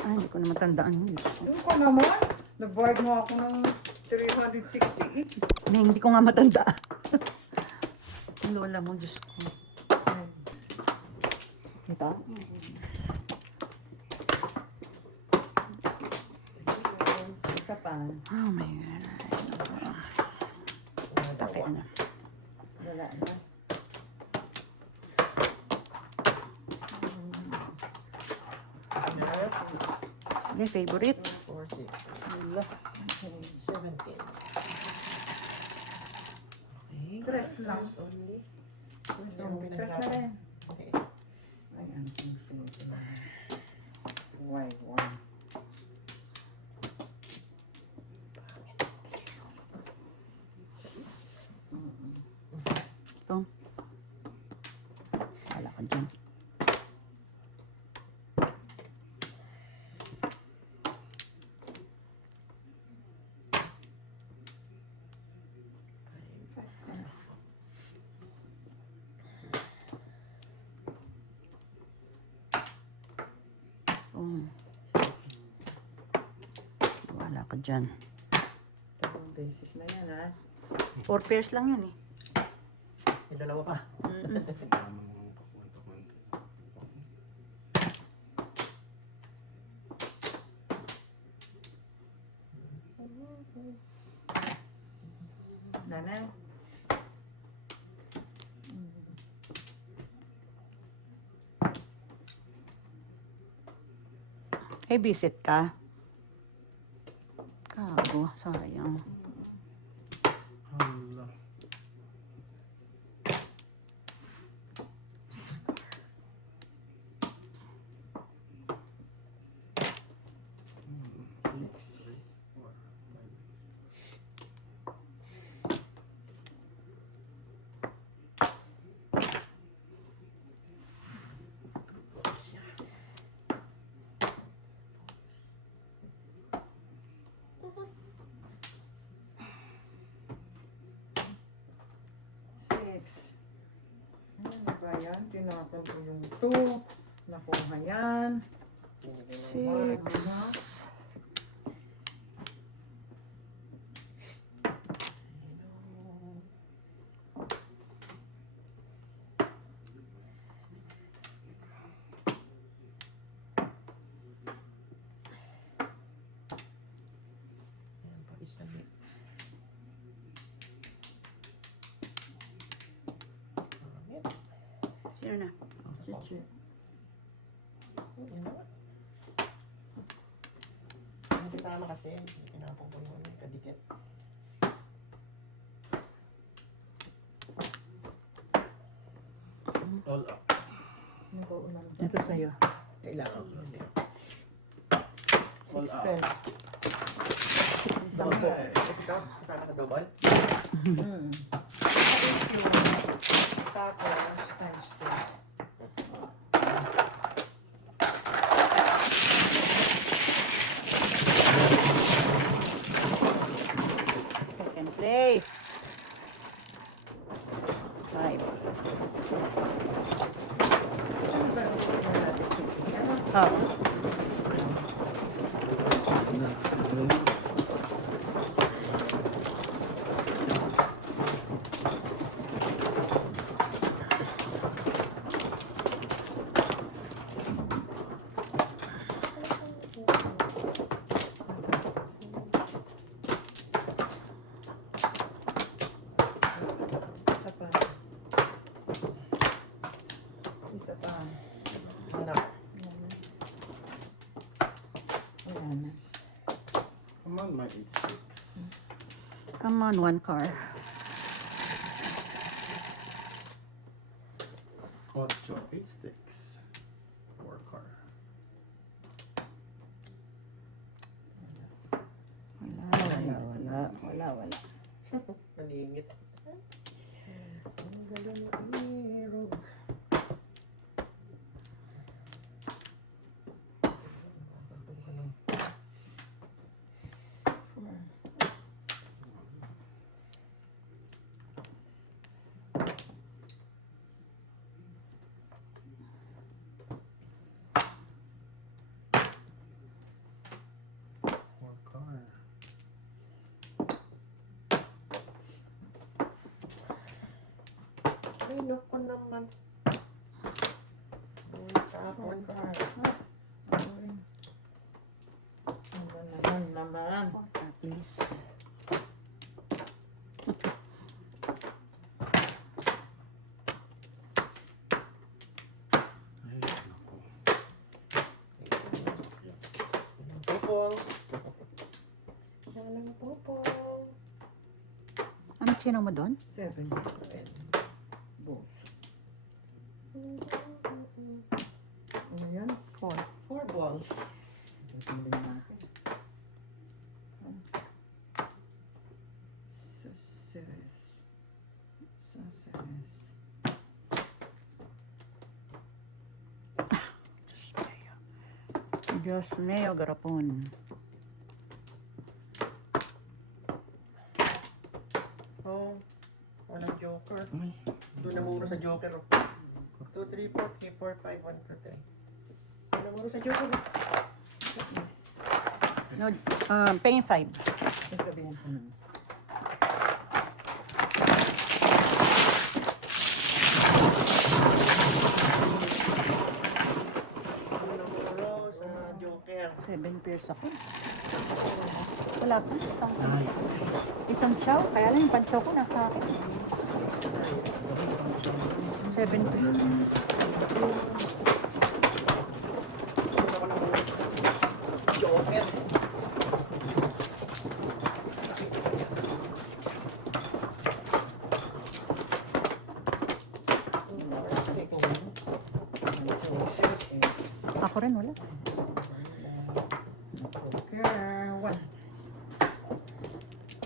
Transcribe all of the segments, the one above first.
Ah, hindi ko na matandaan yun. Yung ko naman, nag-bayad mo ako ng 368. Hindi ko nga matandaan. Ang lola mo, Diyos ko. Ito? Isa pa. Oh my God. Okay na. Wala na. Sige, favorite. 4, 6, Wala. 17. Okay. Tres lang. Only. Tres na rin. Okay. Ay, ang sing-sing. Why, why? Ito. Wala ka dyan. Wala ka dyan. Tatlong beses na yan, ha? 4 pairs lang yan eh. May dalawa pa. Nanay. Eh, visit ka. Kago, sayang. Hala. Six. Six. Ano ba yan? Tinapon ko yung 2. Nakuha yan. 6. Ayan pa, isa bit. Marami. Sino na? Chichi. Yan naman. Ang kasama kasi, pinapong ko yung kadikit. All up. Nag-uunan. Ito sa'yo. Kailangan ko hindi. All Six up. pen. Isang Double. pen. Ito, kasama ka double? Tapos, times 2. Second place. 5. Oh. Isa pa. Isa pa. Ano? Wala na. Come on, my 8-6. Come on, one car. 8, 8 sticks. 4 car. Wala. Malingit. Ang galing ng hero. Ay, naku naman. Uy, tapon ka. Naman. At least. Ay, naku. Popong. Nalang popong. Ano chino mo doon? 7. Both. Ano yan? 4. 4 balls. Tutuloy natin. Success. Success. Diyos mio, garapon. Oh, walang joker. Ay, Doon namuro sa joker. 2, 3, 4, 3, 4, 5, 1, 2, 3. Doon namuro sa joker. Yes. No, paying 5. Sasabihin ko na. Doon namuro sa joker. 7 pairs ako. Wala pa. ay. Isang chow. Kaya lang yung pan-chow ko nasa akin. 7 pairs. Doon ako namuro. Joker. Ako rin, wala. Okay. 1.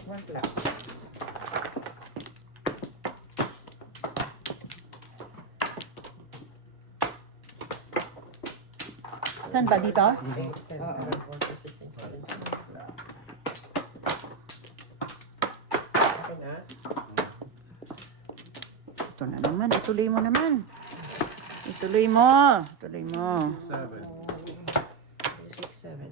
1 clap. Saan ba? Dito? 8, 10, 11, 14, 16, 17. Okay na? Ito na naman. Ituloy mo naman. Ituloy mo. Ituloy mo. 7. 6, 7.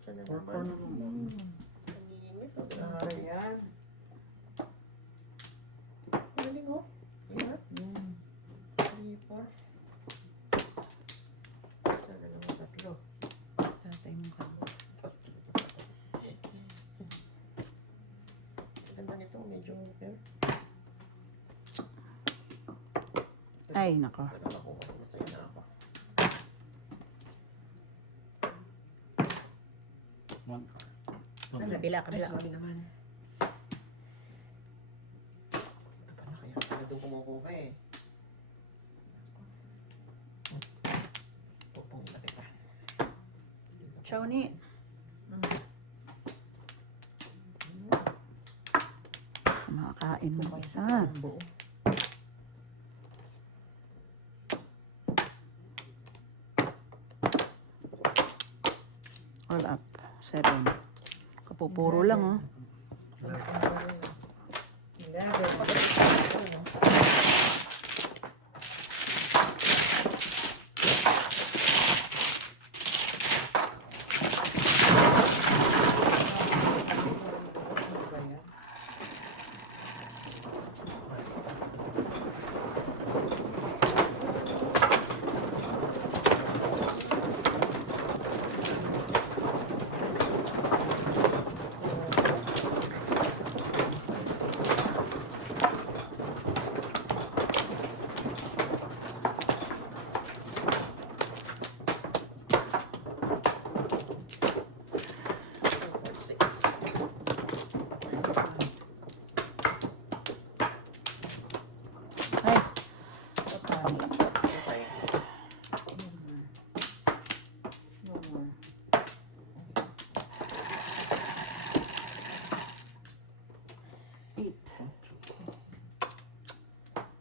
Saan na Four naman? corner mo. Ang ingit, oh, grabe. Ayan. Galing, oh. Ayan. 3, 4. Saan na naman? 3. Tatay mo ka. Ganda nito, medyo fair. Ay, nako. Pero nakuha ko, masaya na ako. 1 card. Nabila ka Ay, nila. sorry naman. Ito pala, kaya pala doon kumukuha eh. Pupong na kita. Chow ni. Makakain mo isa. Ang buo. All up. 7. Kapupuro lang, oh. 11. Ay, No more. 8.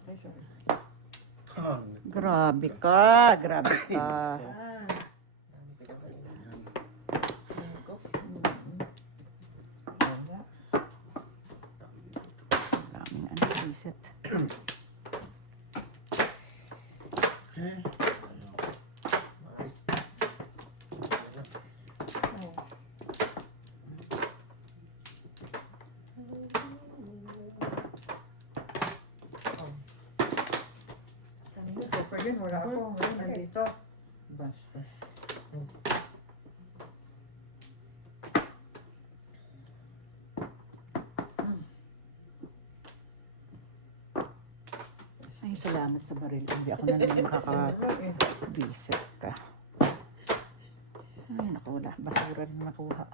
Ay, sorry. Grabe ka. Grabe ka. Ah. Daming ano, reset. Oh. ko yun. Wala ako. Ngayon, nandito. Bastos. Ay, salamat sa baril. Hindi ako na naman makaka-visit ka. Ay, naku, wala. Basura na nakuha.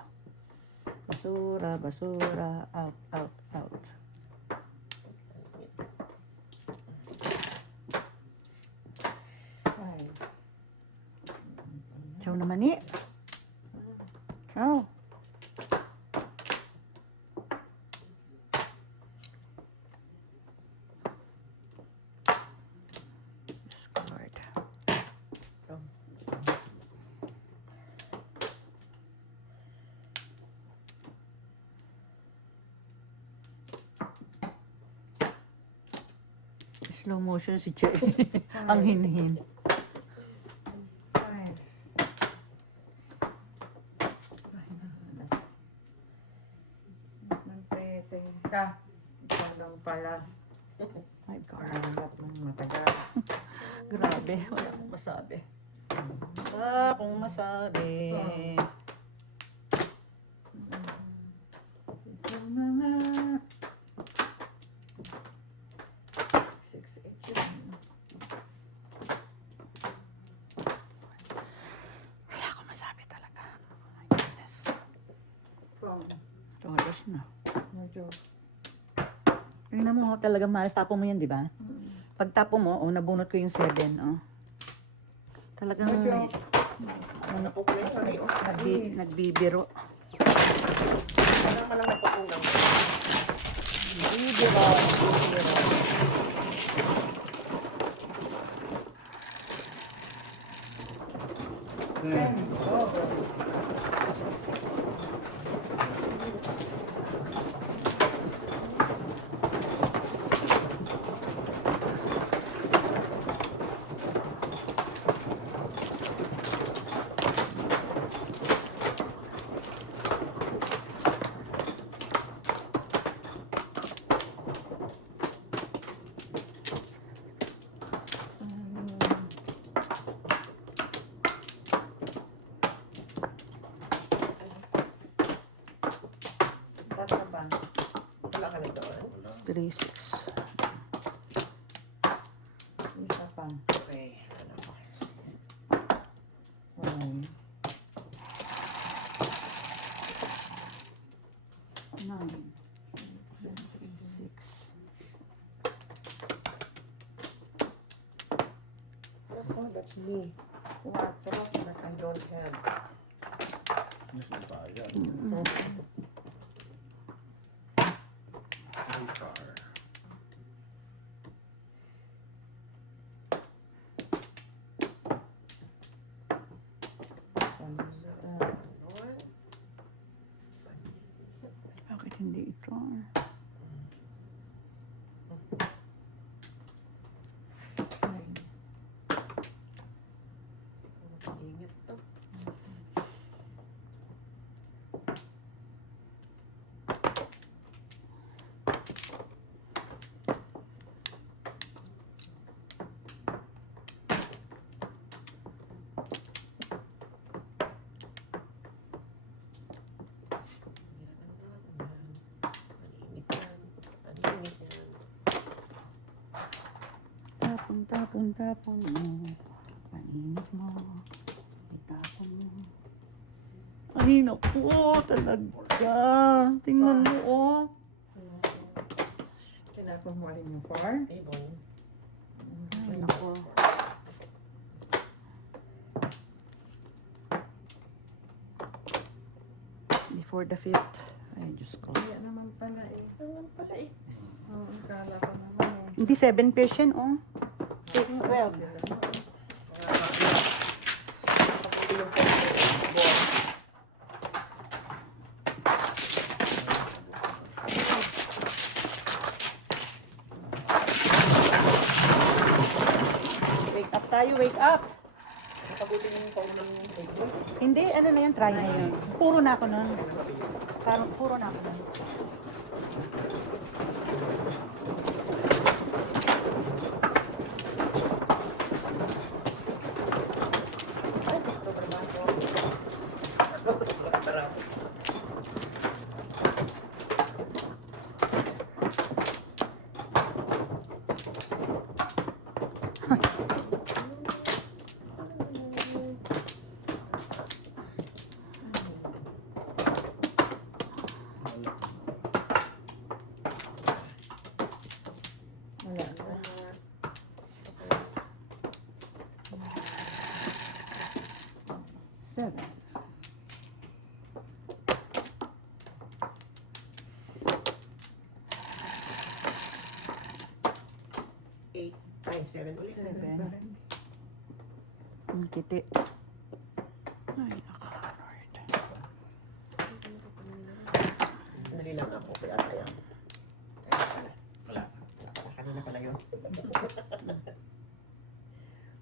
Basura, basura. Out, out, out. Five. Ciao naman eh. Ciao. Discard. Slow motion si Che. Ang hinhin. Five. Nagpeteng ka. Ikaw lang pala. My God. Hanap ng matagal. Grabe. Wala akong masabi. Wala akong masabi. Ikaw na nga. 6, 8 yun. Wala akong masabi talaga. Oh my goodness. Pang. Cholos na. Medyo. Tingnan mo talaga, Maris. Tapo mo yan, di ba? Pag tapo mo, nabunot ko yung 7. Talagang Medyo. Napukulang ka kayo. nagbibiro. Wala ka lang napukulang. Nagbibiro. Ten. Oh. Tataban. Wala ka na doon. 3, 6. Isa pa. Okay. Ano ko? One. 9. 6. Oh, that's me. Quatro, but I don't have. This is bayad. One car. What? Bakit hindi ito? Ingat to. Tapon, tapon, tapon mo. Mainit mo. Itapon mo. Ay, naku, talaga. Tingnan mo, oh. Tinapon mo rin mo far. Table. Ay, naku. Before the 5th. Ay, Diyos ko. Kaya naman pala eh. Naman pala eh. Oh, akala ko naman eh. Hindi 7 fish yan, oh. 6, 12. Wake up tayo, wake up. Nakabuti yung paulang tables. Hindi, ano na yan, try na yun. Puro na ako nun. Parang puro na ako nun. 7. 8, 5, 7 ulit. 7. Ang kiti. Ay, Lord. Dali lang ako. Kaya kaya. Kaya pala. Wala. Kanina pala yun.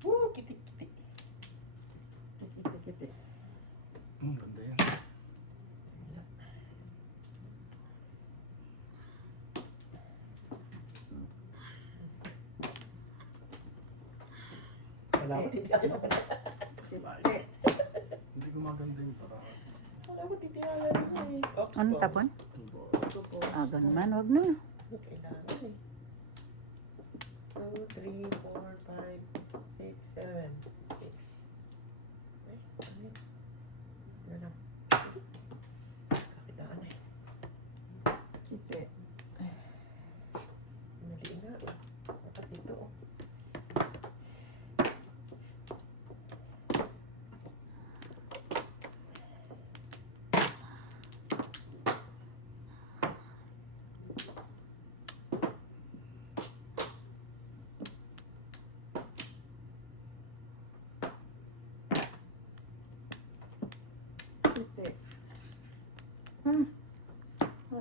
Woo, kiti. Kiti-kiti. Ganda yan. Wala ko titiyakin ako. Slide. Hindi gumaganda yung para. Wala ko titiyakin ako eh. Ops Ano ko. tapon? Ito po. Ganun man, wag na. Kailangan eh. 2, 3, 4, 5, 6, 7, 6. Eh, ano yun? Ano lang? Kakitaan eh. Kiti. Mali nga. Dapat dito oh. Kiti. Ano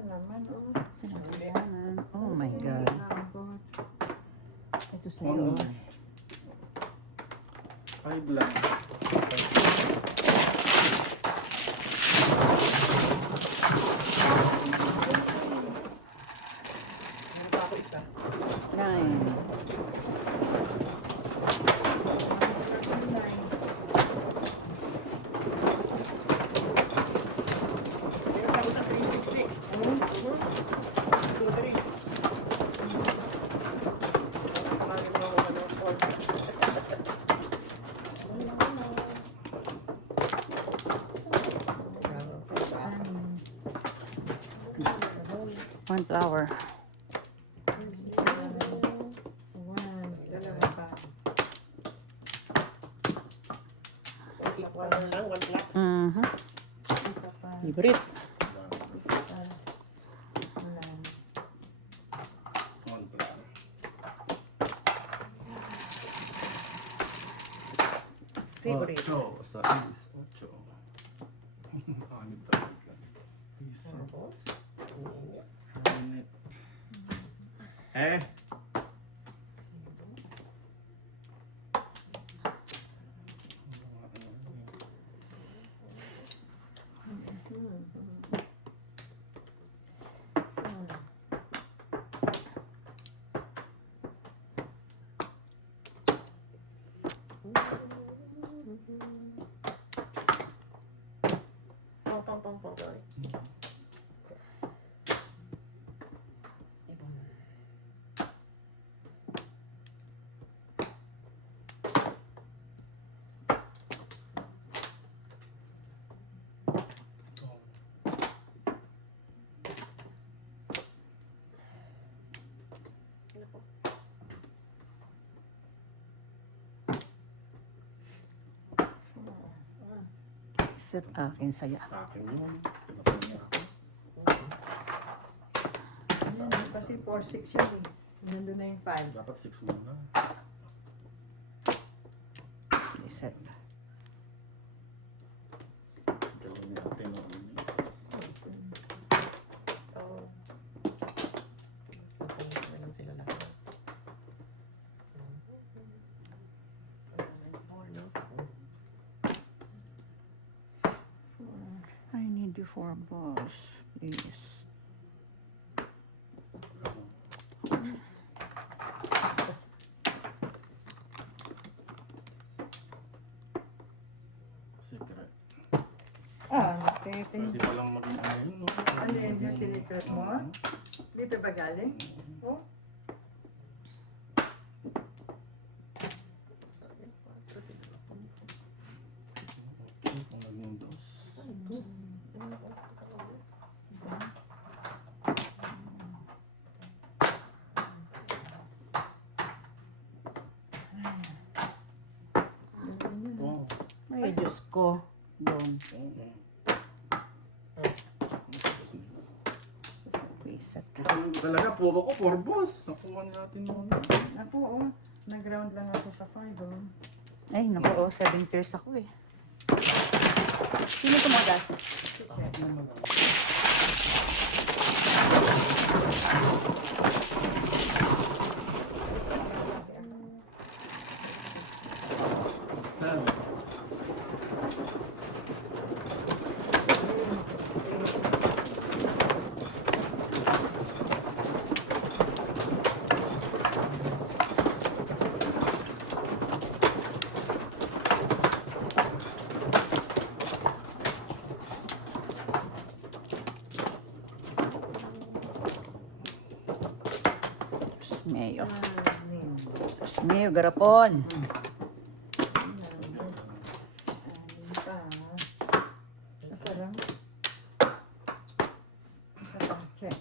naman, oh. Salamat. Oh my God. Lambot. Ito sa'yo. One. 5 lang. Ano pa ako isa? 9. Meron ako sa 360. Ano? Two, three. Sa mga ginawa ko ano, four. One flower. One. Dalawa pa. Isa pa. One lang, one black. Isa pa. Favorite. Isa pa. Wala. One plan. Favorite. 8 sa is 8. Pangit talaga. Isa. Tapos, Pangit. Eh? pang, pang, pang, pang, sorry. Ibon. Set akin saya. Sa akin yun. Pinapin niya ako. Ayan, kasi 4-6 yun eh. Nandun na yung 5. Dapat 6 muna. Set. Gawin niya natin o ano niya. Oh. Okay, alam sila lahat. More, no? I need you for a boss, please. Secret. Okay. Pwede pa lang maging ano yun, no? Ano yun yung sinicret mo? Dito ba galing? Oh, Kung nagmundos. Oh, Ay, Diyos ko. Doon. Oo. Reset ka. Talaga, puro ko, puro boss. Nakuha natin muna. Ako, nag-round lang ako sa 5, Ay, naku, 7 pairs ako eh. Sino tumagas? Saan? Mayo. Mayo, garapon. Masarap. Masarap. Check.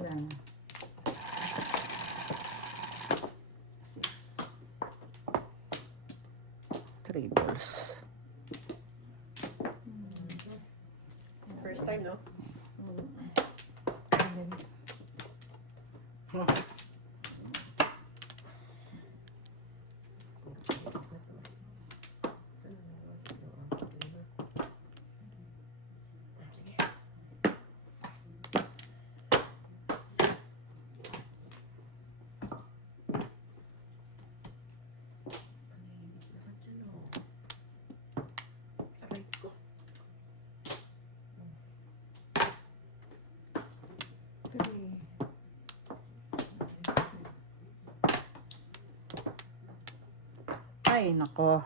Wala na. Three balls. First time, no? Huh. Aray ko. Three. Ay, nako.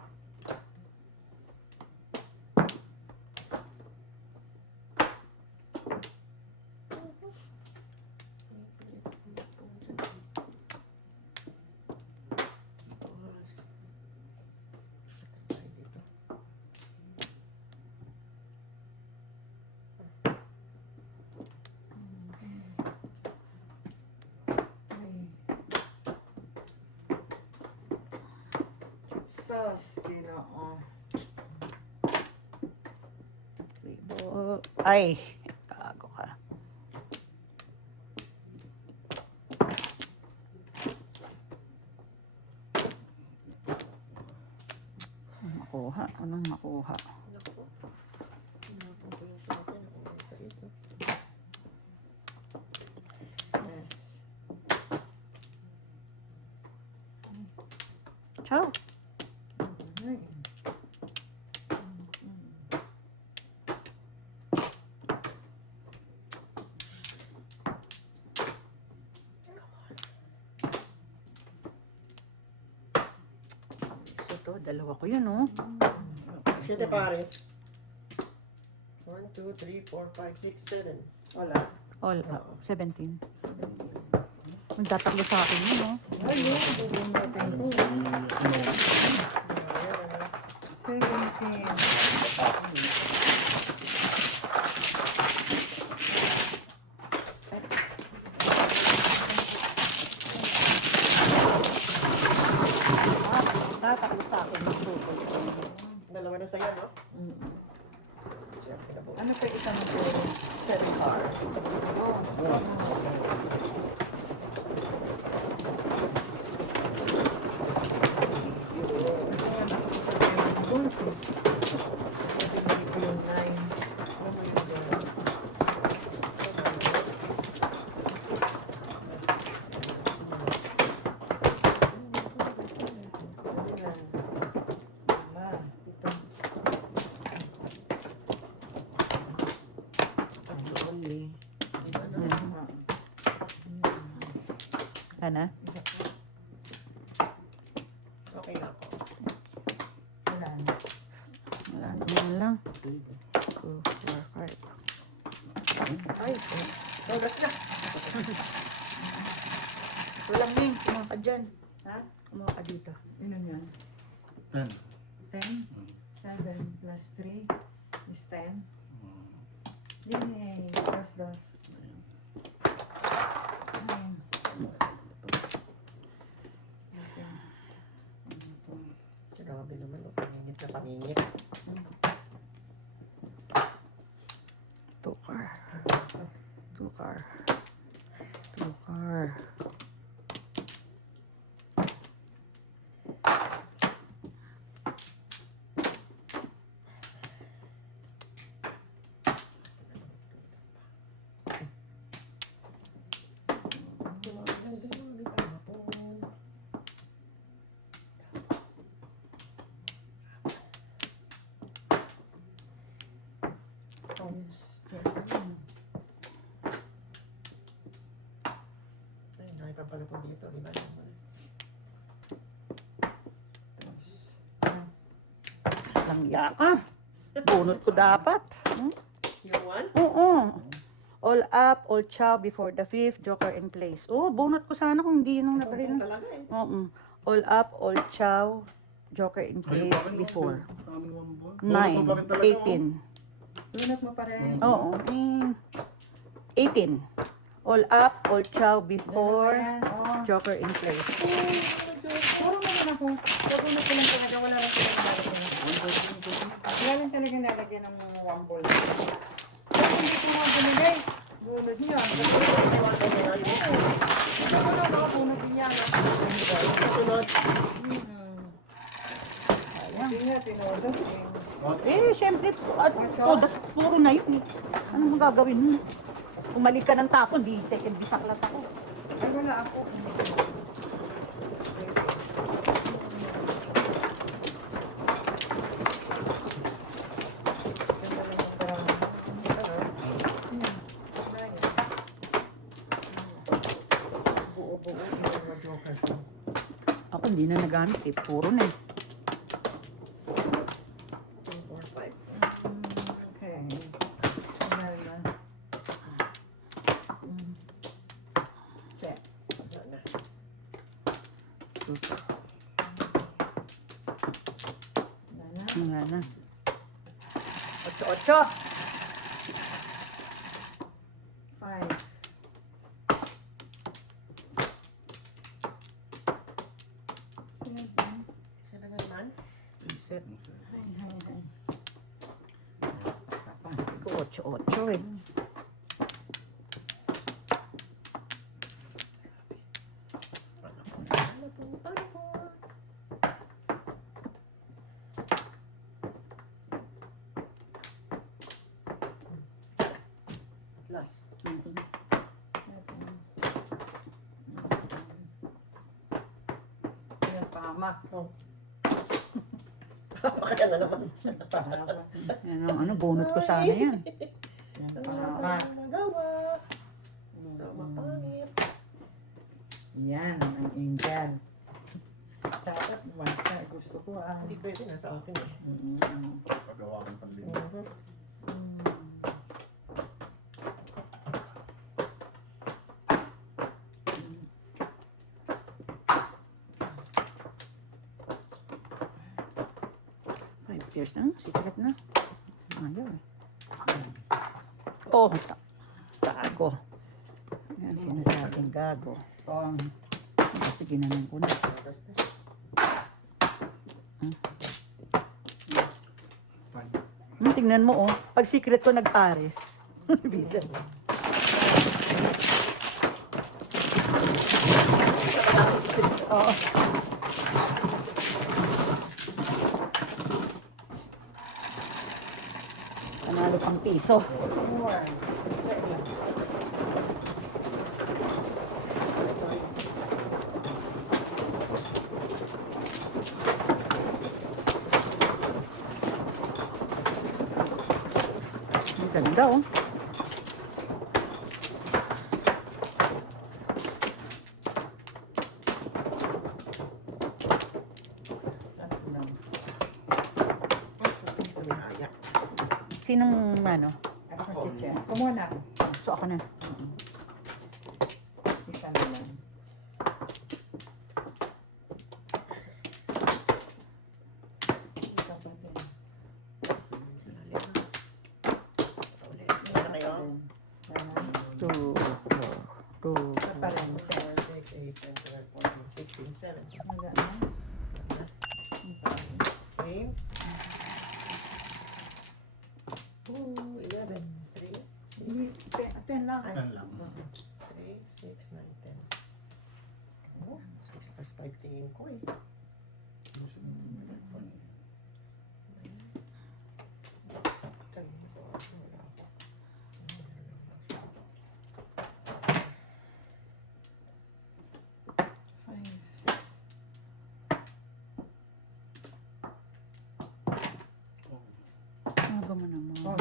Sus, ginoo. Three ball. Ay, gago ka. Makuha. Anong makuha? Naku. Hinapon ko yung sa akin. Ako sa isa. Yes. Ciao. Ay. Ito, dalawa ko yun, oh. 7 pares. 1, 2, 3, 4, 5, 6, 7. Wala. All up. 17. Magtatakbo sa akin yun, oh. Ayun, bubundutin ko. Ayan, ano. 17. Tatakbo sa akin. Magtutol ko. Dalawa na sa'yo, no? Mm. Swerte ka po. Ano pa isa ng puro? Set car. Boss. Ayan ako sa 7 balls eh. Kasi hindi ko yung 9. Oh my God. Wala. Ito. Only. Ano? Okay na ako. Wala na. Wala naman lang. 2, 4, 5. Ay, oras na. Walang name. Kumuha ka dyan. Ha? Kumuha ka dito. Ilan yan? 10. 10? 7 plus 3 is 10. Yay! Plus dos. Ayun. Okay. Grabe naman, oh. Paningit na paningit. car. 2 car. Ay, nakipapala po dito, di ba? Langya ka. Bunot ko dapat. Yung one? Oo. All up, all chow before the fifth, joker in place. Oh, bunot ko sana kung hindi yun ang nabaril. Talaga eh. Oo. All up, all chow, joker in place before. 9, 18. Lunat mo pa rin. Oo. 18. All up, all chow before, Ayan, oh. joker in place. Puro naman ako. Puro na ko lang talaga. Wala lang talaga nalagyan. Wala lang talaga nalagyan ng one ball. Pero hindi ko mga binigay. Bunod niya. Ano ba? Bunod niya. Sunod. Hindi nga, tinodos eh. Syempre, das puro na yun eh. Ano mo gagawin mo? Umalik ka ng tapon, di second bisaklat ako. Ay, wala ako. Ako hindi na nagamit eh, puro na eh. 2, 4, 5. Okay. Wala na. Set. Wala na. Wala na. Wala na. 8-8. 5. Sila naman? Reset. Hay, hay, hay. Ko 8-8 eh. Ano po? Ano po? Last. 7. Pinapamak. Oh. Baka na naman. Pinapamak. Ano, bunot ko sana yan. Ano Pinapamak. sa magawa? So, mapangit. Yan, ang angel. Dapat wala. Gusto ko ah. Hindi pwede na sa akin eh. Pagawa kang panlin. Five years na, secret na. Ayaw eh. Oh, gago. Yan, sinasabing gago. Tong. Kasi ginanong ko na. Tingnan mo oh, pag secret ko nag-pares. Bisa. Oo. Panalo pang piso. 4. Ang ganda oh. Sinong ano? Ako kasi siya. Kumuha na ako. So ako na. Isa na lang. Isa pa din. Two, two. Isa pa lang. 16, 7. Wala na. Game. 2, 11, 3. Pen lang. Ay, Five tingin ko eh. Aga mo naman. Oh.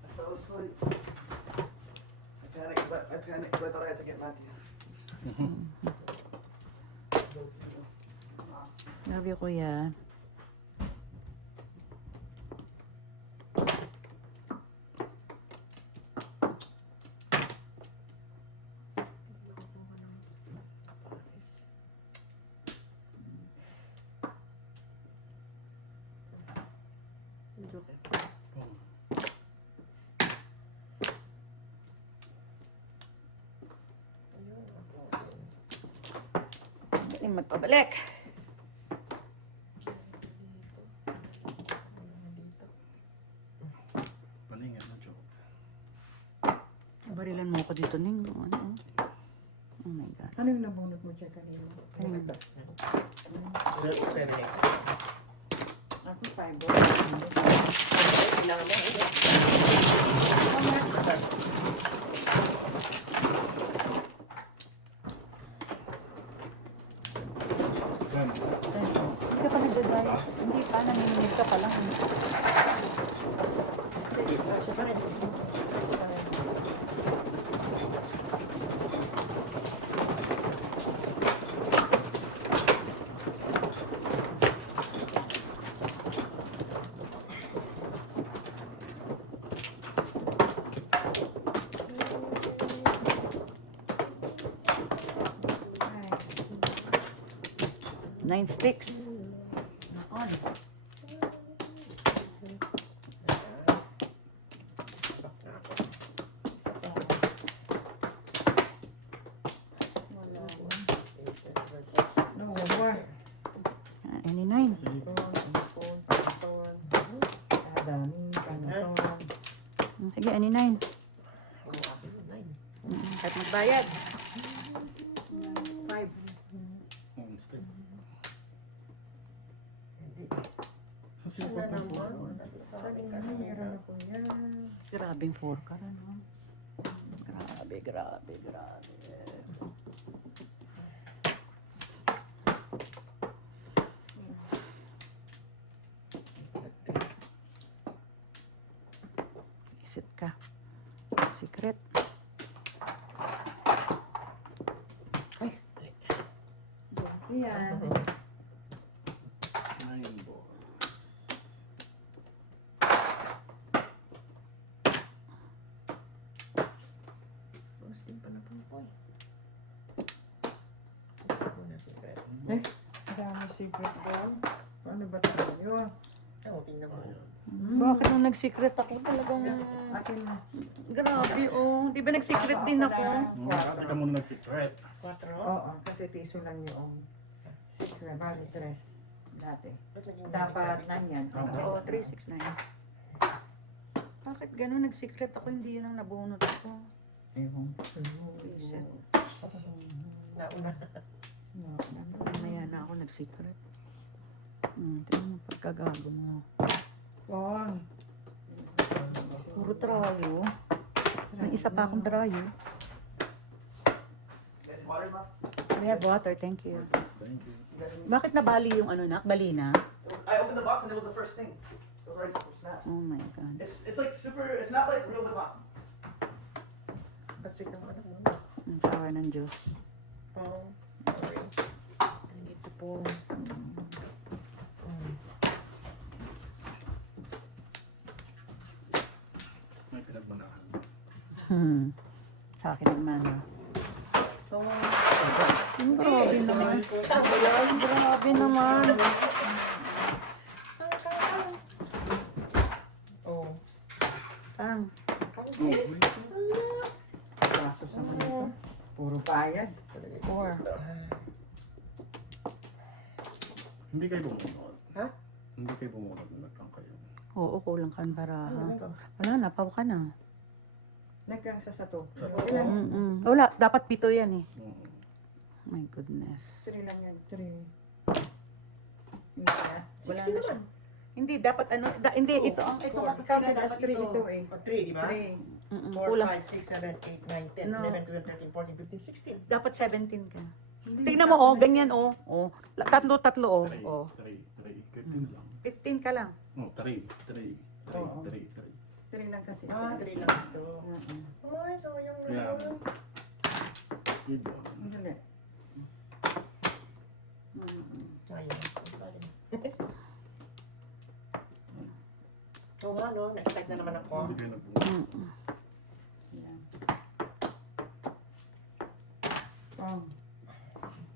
I fell asleep. I panicked 'cause I thought I had to get Matthew. Love you, kuya. Galing magpabalik. Palingat na joke. Barilan mo ako dito, Ning. Ano? Oh my God. Ano yung nabunot mo siya kanina? Sir, seven. Ako 5. Kailangan mo. Sam, Hindi ka pa nagdadrive? Hindi pa, nanginginig ka pa lang. Siya pa rin. Nine sticks. On. No, more. Any nine? Daming kanaton. Sige, any nine? Nine. At magbayad. 5. on stick. Hindi. Kasi Wala pa naman. Meron ako yan. Grabing four ka rin, no? Grabe, grabe, grabe. Isit ka. Secret. Yan. 9 balls. Boss, din pa na po. Ako na secret. Eh, dami secret ball. Ano ba tayo? Ako, tingnan mo. Bakit nung nag-secret ako talagang... Akin na. Grabe, oh. Di ba nag-secret din ako? Ate ka muna ng-secret. 4. Oo, kasi piso lang yung secret. Bali, 3 dati. Ba't naging Dapat 9 yan. Oo, 369. Bakit gano'n nag-secret ako? Hindi yun ang nabunot ko. Ewan. Reset. Nauna. Mamaya na ako nag-secret. Tingnan mo pagkagago mo. Kon. Puro trayo. May isa pa akong trayo. Guys, water ma? We have water, thank you. Thank you. Bakit nabali yung ano nak? Bali na? I opened the box and it was the first thing. It was already snapped. Oh my God. It's like super, it's not like real box. Kasi ng anak mo. Ang sawa ng Diyos. Oh, sorry. I need to pull. May pinagmanahan. Sa akin naman. Grabe naman. Grabe naman. Tang. Kaso sa mga ito. Puro bayad. 4. Hindi kayo bumunod. Ha? Hindi kayo bumunod. Nagkang kayo. Oo, kulang kan para. Ano ito? Wala na, paw ka na. Nagkasa sa to. Sa Ilan? Wala, dapat 7 yan eh. Mm. My goodness. 3 lang yan. 3. Hindi na. Wala 60 na siya. naman. Hindi, dapat ano, hindi, ito ang, ito Four. makikita Counted as dapat 3 ito. ito eh. O, 3, di ba? 3. 4, Kulang. 5, 6, 7, 8, 9, 10, No. 11, 12, 13, 14, 15, 16. Dapat 17 ka. Tignan mo, oh, ganyan, oh. Oh. Tatlo, oh. 3. Oh. 3. 15 lang. 15 ka lang. No, 3. 3. 3. Oo. 3. 3 lang kasi. Ah, 3 lang ito. Mm-mm. Ay, sayang Yeah. naman. Ibon. Dali. Mm-mm. Sayang. Oo nga, no? Na-excite na naman ako. Hindi kayo nagbumunod. Yan. Oh.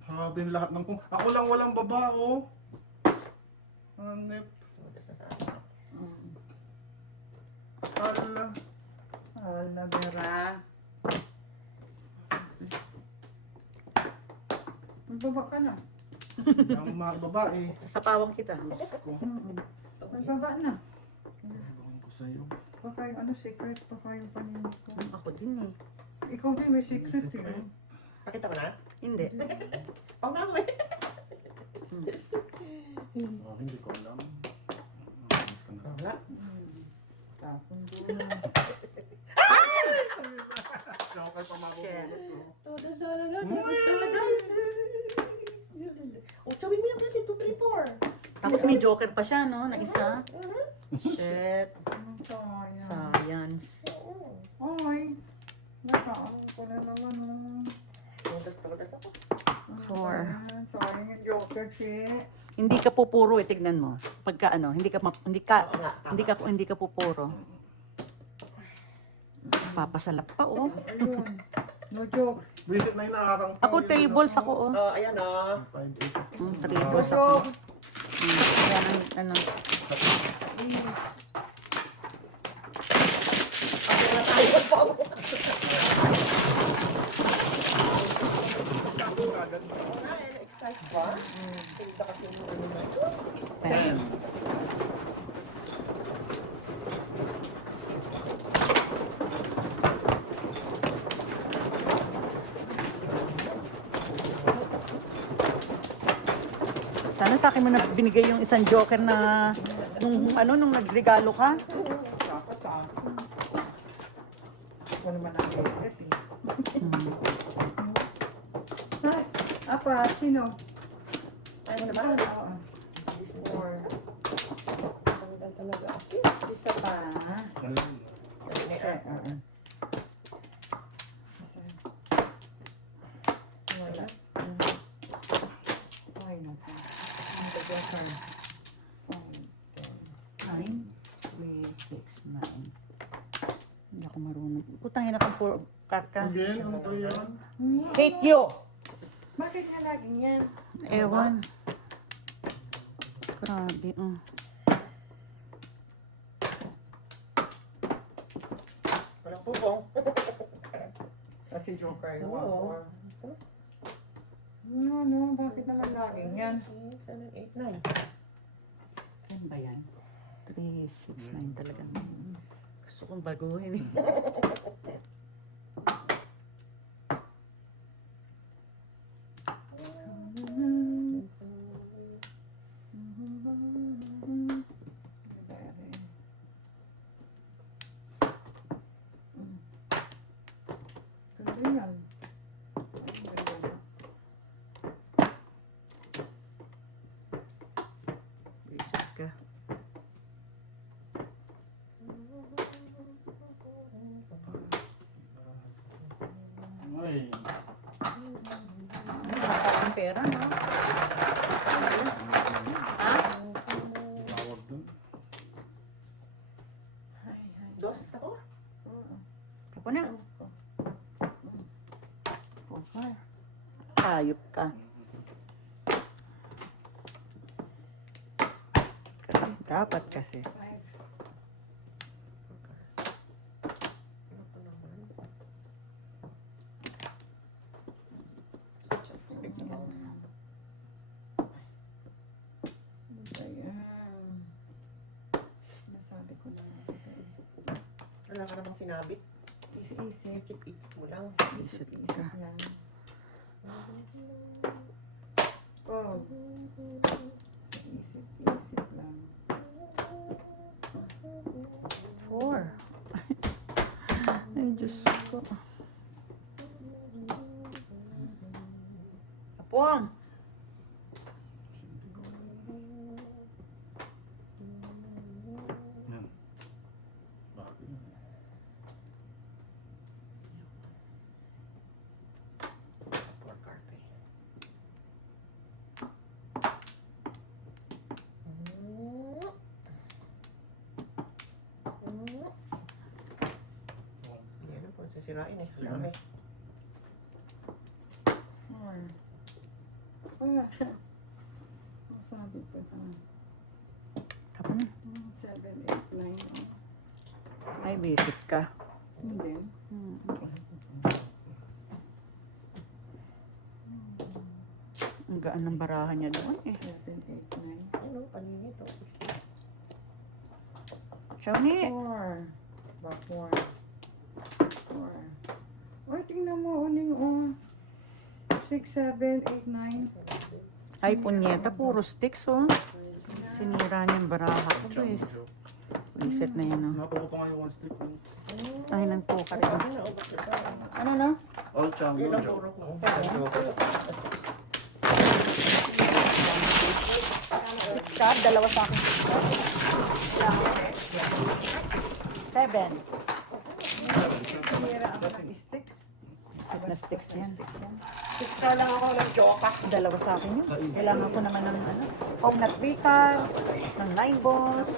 Grabe yung lahat ng kung. Ako lang walang baba, oh. Hanep. Tumatas na sa akin. Mm. Hala. Hala, Vera. Magbaba ka na. Hindi ako makababa, eh. Sa pawang kita. Magbaba na. Gawin ko sa'yo. Baka yung ano, secret. Baka yung paningin ko. Ako din eh. Ikaw din may secret eh. Pakita ko na? Hindi. Pag na ako eh. Ah, hindi ko alam. Alis ka na. Wala. Tapon doon. Joker pa Shit. Todo sana lang. O, chawin mo yung natin. 2, 3, 4. Tapos may joker pa siya, no? Na isa. Shit. Sayang. Science. Ay. Nakaano ko na naman oh. Tumatas ako. 4. Sayang yung joker si. Hindi ka pupuro eh, tignan mo. Pagka ano, hindi ka pupuro. Papasalap pa, oh. Ayun. No joke. Visit na yung nakakang Ako tables ako, oh. Oh, ayan o. 5, 8. Tables No ako. joke. Yan ang, ano. Na-excite ba? Kita kasi yung ano na ito. 10. Sana sa akin mo na binigay yung isang joker na nung nagregalo ka. Dapat sa akin. Ako naman ang favorite eh. Ay, apa, sino? Ay mo na ba? Oo. Or, tanggal talaga. Isa pa. Ayun. Isa. Isa. Wala. Ay, naku. Ang tagal ka. 9, 3, 6, 9. Hindi ako marunong. Utangin akong 4 karka. Again, ano to yan? Hate you! Bakit nga laging yan? Ewan. Grabe. Walang pupong. Kasi joker. Oo. Ano, bakit naman laging yan? 7, 8, 9. Saan ba yan? 3, 6, 9 talaga. Gusto kong baguhin eh. Ganda yan. Isip ka. Ay. Ang pera, no? Ha? Tawag dun. Dos ako. Ako na. Hayop ka. Kasi, dapat kasi. Wala ka namang sinabit. Isip-isip. Isip-isip mo lang. Isip-isip lang. Oh. Isip-isip lang. 4. Ay, Diyos ko. Apong! Yan. Bago yun. Four card eh. Hindi ano po, sisirain eh. Sige. Dami. Four. Ah. Masabi pa ito. Tapos na. 7, 8, 9. Ay, visit ka. Hindi. Hmm. Ang gaan ng barahan niya doon eh. 7, 8, 9. Ano, paninit o. 60. Shawnee! 4. Back 4. 4. Ay, tingnan mo. Uling, oh. 6, 7, 8, 9. Ay, punyeta, puro sticks oh. Sinira niya yung baraha ko. Guys. Reset na yan oh. Naputo nga yung one stick. Ay, ng poker. Sabi na, ubos ito. Ano no? All cham, no Ilang joke. puro ko. Six card, dalawa sa akin. 7. Sinira ako ng sticks. Set na sticks yan. 6 ka lang ako ng joka. Dalawa sa akin yun. Kailangan ko naman ng ano. Oh, na 3 card, ng 9 balls.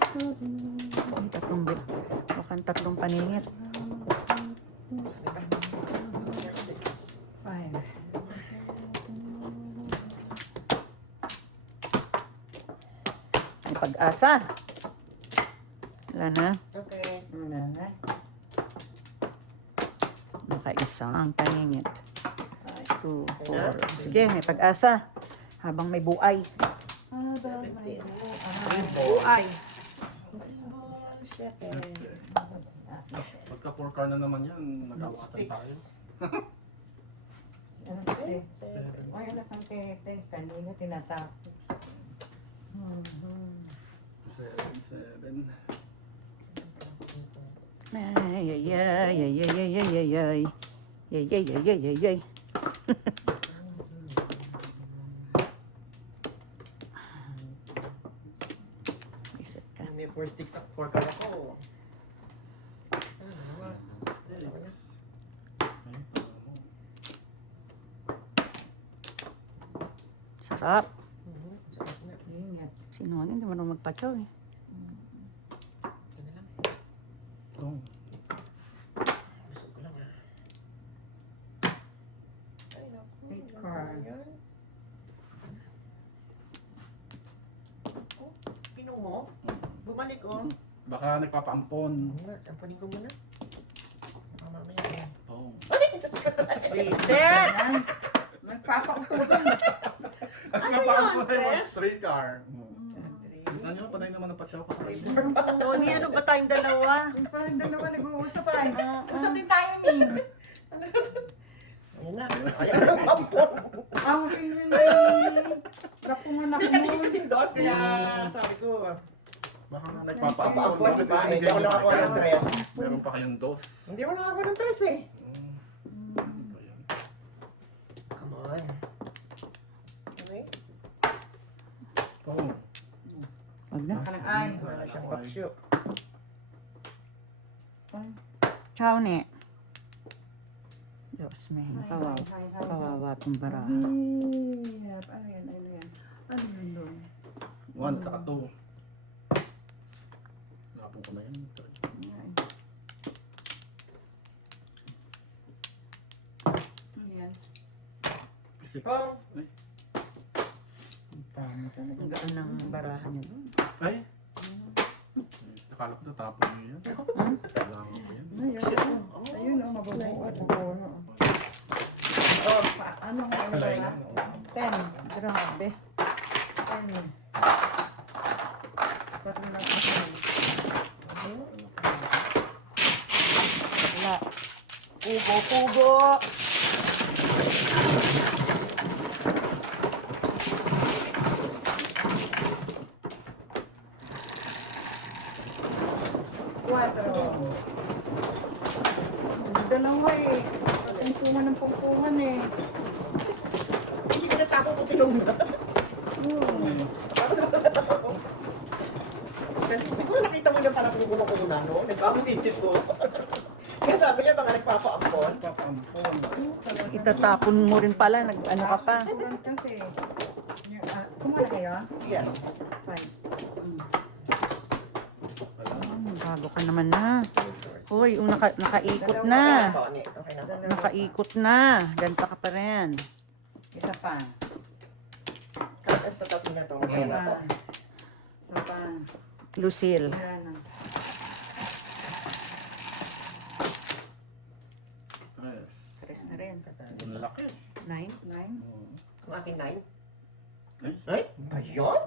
Ay, tatlong bit. Mukhang tatlong paningit. 5. May pag-asa. Wala na. Okay. Wala na. Nakaisa ang paningit. 2, 4. Sige, may pag-asa. Habang may buay. Buay. Pagka 4 car na naman yan, nag-awatan tayo. Ano kasi? 7. Ay, anak ang tete. Kanina tinatapos. 7. Ay, ay, ay, ay, ay, ay, ay, ay, ay. Ay, ay, ay, ay, ay, ay. Reset ka. May 4 sticks ako. 4 card ako. Sticks. Sarap. Sarap na. Ingat. Sino hindi mo naman magpachaw eh. Ito na lang. Oh. Gusto ko lang ah. Ay, naku. Eight card. Yan. Oh, pinuo mo? Bumalik oh. Baka nagpapaampon. Sampunin ko muna. Baka mamaya. Oh. Reset! Magpapautugan. Nagpapaampon na yung Tres? 3 car. Tignan nyo, panay naman ang patsaw ko sa akin. Tony, ano ba tayong dalawa? Yung parang dalawa nag-uusap pa. Usap din tayo ni. Ayun na. Ayan ang pampon. Ang tingin na yung rapungan ako Hindi mo. kasing dos, kaya sabi ko. Baka na Nagpapaampon, nagpapaampon. diba? Hindi ako nakakuha ng tres. Meron pa kayong dos. Hindi ako nakakuha ng tres eh. Ano ba yan? Come on. Okay? Oh. Wag na. Kanang ay. Wala siyang baksyo. Ciao, ne. Diyos, may kawawa. Kawawa itong baraha. Hirap. Ano yan? Ano yan? Ano yun doon? 1 saka 2. Napong ko na yan. Yan. Ano yan? 6. Oh. Ay. Ang gaan ng baraha niya doon. Ay. Akala ko natapon niyo yan. Kailangan ko yan. Ayun, mabubuhat. Mabuno. Ano nga ano Alay ba? lang. 10. Grabe. 10. Pati lang kasi. Wala. Kubo. Dalawa eh. Pungpungan ng pungpungan eh. Hindi ko natapos ko tinunod. Kasi siguro nakita mo yung parang pinagulong na, no? Nagbago isip ko. Kaya sabi niya, baka nagpapaampon. Papampon. Itatapon mo rin pala. Ano ka pa? Pungpungan kasi. Kumana kayo? Yes. 5. Bago ka naman na. Uy, nakaikot na. Okay na. Nakaikot na. Ganta ka pa rin. Isa pa. Kahit tatapin na ito. Masaya na po. Isa pa. Lucille. Yan na. Yes. Tres na rin. Ang laki. 9. 9. Ang aking 9. Ay, Ay, ayun?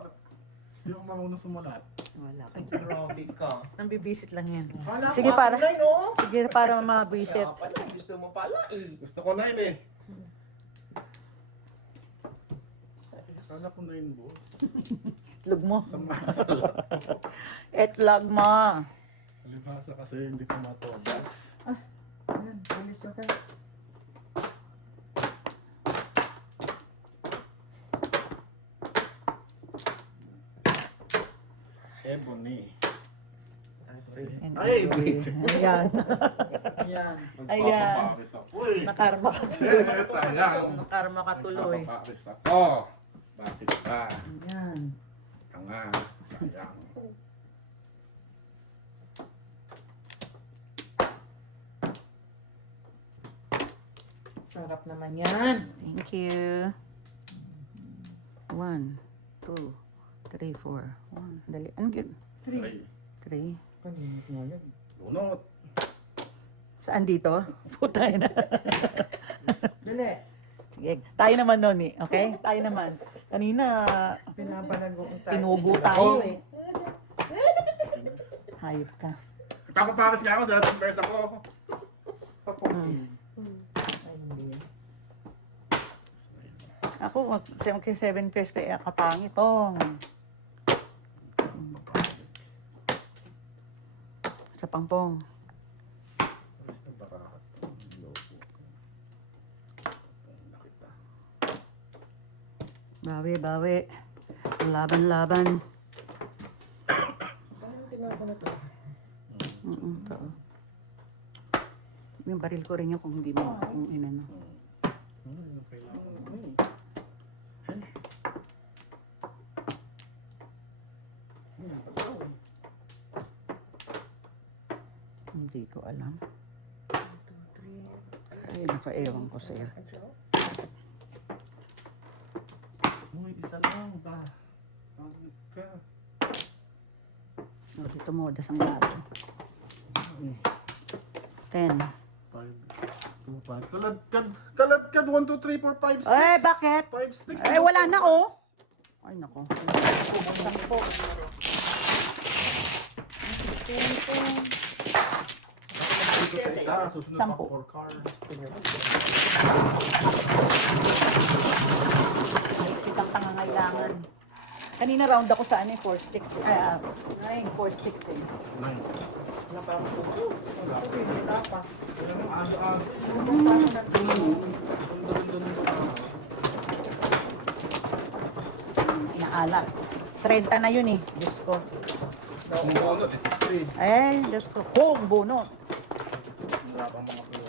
hindi ako marunong sumulat. Wala ka. Grabe ka. Nambibisit lang yan. Hala, Sige, ako para. aking 9, oh. Sige, para mabisit. Kaya pala, gusto mo pala eh. Gusto ko 9 eh. Akala ko 9 boss. Itlog mo. Sa masa lang. Itlog mo. Alibasa kasi hindi ko matobas. Ayan, bilis ko ka. Ebony. And Ay, Ayan. Yan. Ayan. Nagpapaparis ako eh. Nakarma ka tuloy. Sayang. Nakarma ka tuloy. Nagpapaparis ako. Bakit ba? Ayan. Kaya nga, sayang. Sarap naman yan. Thank you. 1, 2, 3, 4. 1. Dali. Ano yun? Ay, 3. Palimit nga yun. bunot. Saan dito? Putay na. Dali. Sige. Tayo naman nun eh. Okay? Tayo naman. Kanina, Pinapalago tayo. pinugo tayo eh. Hayop ka. Nagpapaparis nga ako sa verse ako. Papungin. Ay, hindi. Ako, mag-7 pairs kaya kapangit oh. Sa pangpong. Alis na barakat. Loko. Nakita. Bawi. Laban. Parang tinapon na ito. Ito. Yung baril ko rin yun kung hindi mo, kung inano. Ano kailangan mo eh. Hindi ko alam. Ay, nakaewan ko sa'yo. Uy, isa lang ba? Pangit ka. O, dito mo, dasang gato. 10. 5, 2, 5. Kaladkad, 1, 2, 3, 4, 5, 6. Ay, bakit? 5, 6. Ay, wala na oh. Ay, nako. Sampo. Dito sa isa, susunod Sampu. pa 4 card. Kitang pangangailangan. Kanina round ako sa 4 sticks. 4 sticks eh. 9. Wala pa akong puso. Wala. Wala pa. Wala nang ano-ano. Inaalat. 30 na yun eh. Diyos ko. Kung bunot, 60. Diyos ko. Kung bunot. Wala pang mga pulo.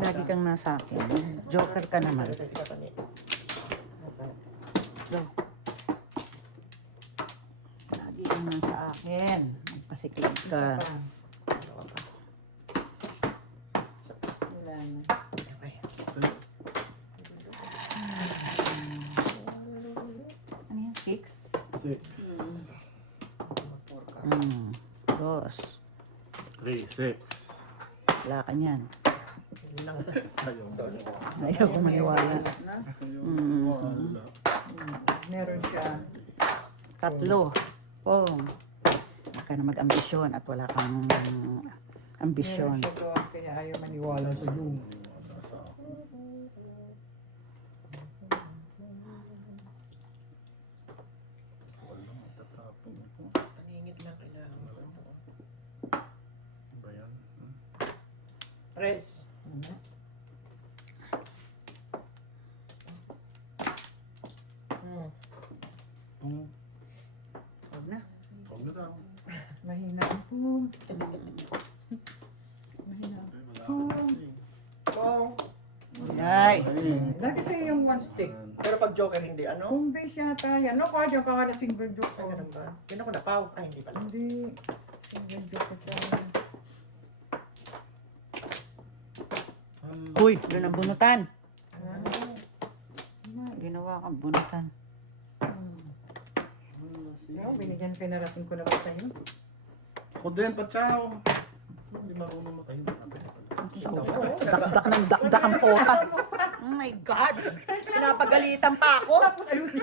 Lagi kang nasa akin. Joker ka naman. Go. Lagi kang nasa akin. Magpasiklig ka. Wala na. 6. 6. Four ka. Dos. 3, 6. Wala ka niyan. Yun lang. Ayaw. Ayaw ko maniwala. Na? Wala. Meron siya. Tatlo. Oh. Wala ka na mag-ambisyon at wala kang ambisyon. Meron siya doon, kaya ayaw maniwala sa iyo. Wala sa ako. Wala, matatapon ako. Paningit lang kailangan mo. Ano ba yan? Res. Huwag na. Huwag na daw. Mahina ang pum. Mahina. Wala ka kasi. Bong. Ay. Lagi sa yung one stick. Pero pag joker hindi ano? Kung base yata yan. Ano ka dyan ka na single joke Ay, ko? ganun ba? Yun ako napaw. Ay, hindi pala. Hindi. Single joke ko siya. Uy, doon ang bunutan. Ano? Ginawa kang bunutan. No, binigyan pinarating ko naman sa iyo. Ako din, patsaw. Hindi marunong makahinda. Dakdak ng dakdak ang pota. Oh my God! Pinapagalitan pa ako.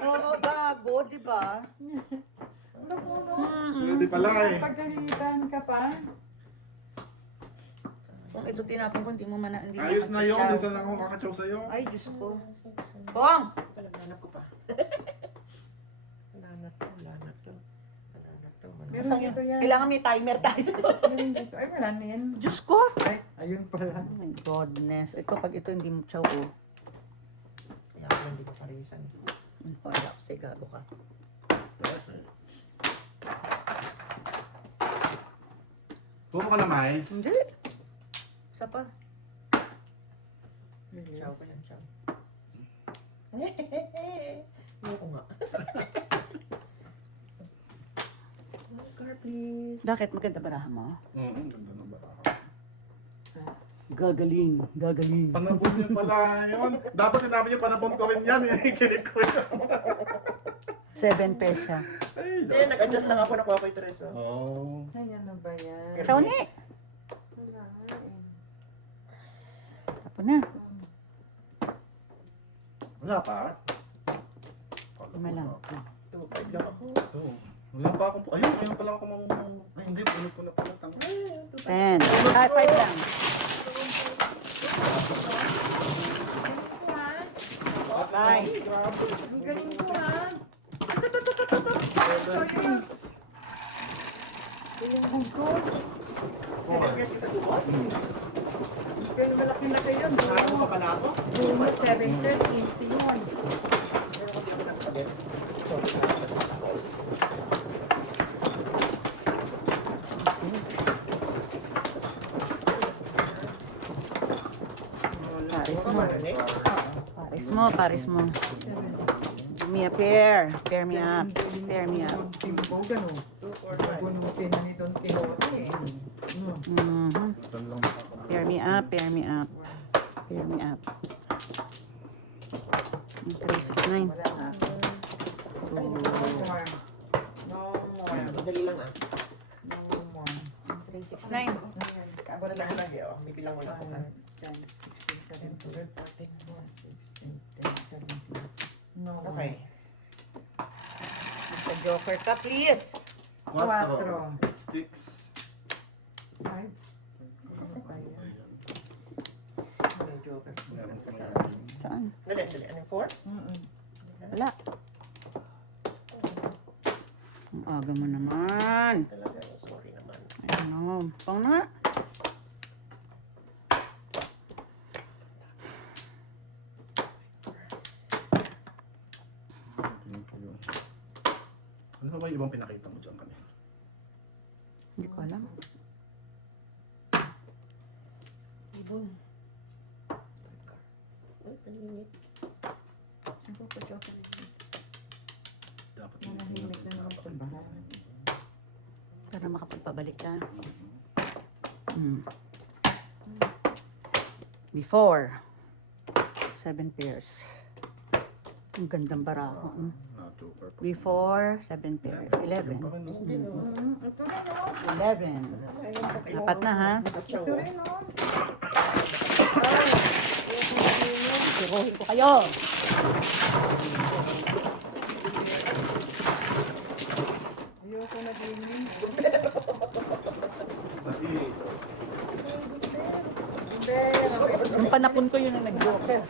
Oo, gago, di ba? Hindi pala eh. Pagkalitan ka pa. Kung ito tinapon ko, hindi mo man hindi Ayos na yun. makakatsaw. Isa lang ako kakatsaw sa'yo. Ay, Diyos ko. Bong! Hanap ko pa. Wala na to. Wala na to. Wala na to. Wala na Meron Saan yun? dito yan. Kailangan may timer tayo. Meron dito. Ay, wala na yan. Diyos ko! Ay, ayun pala. Oh my goodness. Ito, pag ito hindi mo tsaw, oh. Kaya ako hindi ko parisan. Wala kasi gago ka. Puro ka na, Mais. Hindi. Isa pa. Ciao pa yan, ciao. Ayoko nga. Car, please. Bakit? Maganda barahan mo? Ganda ng baraha. Gagaling. Gagaling. Panabon niyo pala yun. Dapat sinabi niyo panabon ko rin yan. Kinig ko yun. 7 pesa. Hindi, nag-adjust lang ako. Nakuha ko yung Teresa. Oh. Ay, ano ba yan? Tsaw ni. Wala eh. Tapo na. Wala pa. Lima lang. 2.5 lang ako. Ito. Wala pa akong... Ayun, ngayon pala ako mamumong... Ay, hindi. Puno ko na pala. Tama. 10. Ay, 5 lang. Bye. Ang galing ko ha. Ang good. 7 years ka sa tuwa. Kaya malaki na kayo. Nakarapo ka pala ako. Bunot 7 years. Easy yun. Pero kung di ako nagpagin. Paris mo. Marinig. Paris mo, Paris mo. Give me a pair. Pair me up. Pair me up. Timbo, gano'n. 2, 4, 5. Bunutin na ni Don Quixote eh. Mhm. Saan lang makakabalik? Pair me up, pair me up. Pair me up. 369. Wala na. No more. No more. Madali lang ah. No more. 369. Ayan. Kaabot na lagi oh. May bilang wala ako na. 10, 16, 17, 18, 16, 17. No more. Okay. Mr. Joker ka, please. 4. Sticks. 5. Ano ba yan? Ayan. May joker. Meron sa mga... Saan? Dali, dali. Ano yung 4? Wala. Ang aga mo naman. Talaga, sorry naman. Ayun o. Pang na. Tingin ko yun. Ano ba yung ibang pinakita mo dyan kanina? Hindi ko alam. Ibon. Uy, paningit. Ako ko, Joker. Dapat Manahimik na naman sa bahay. Para makapagpabalik ka. Hmm. Before. 7 pairs. Ang gandang baraho. Ah, joker pa. 3, 4, 7 pairs. 11. Pa rin, no? Ito rin, oh. 11. Apat na ha. Ito rin, oh. Siruhin ko kayo. Ayoko na din yun. Sa is. Yung panapon ko yun ang nag-joker.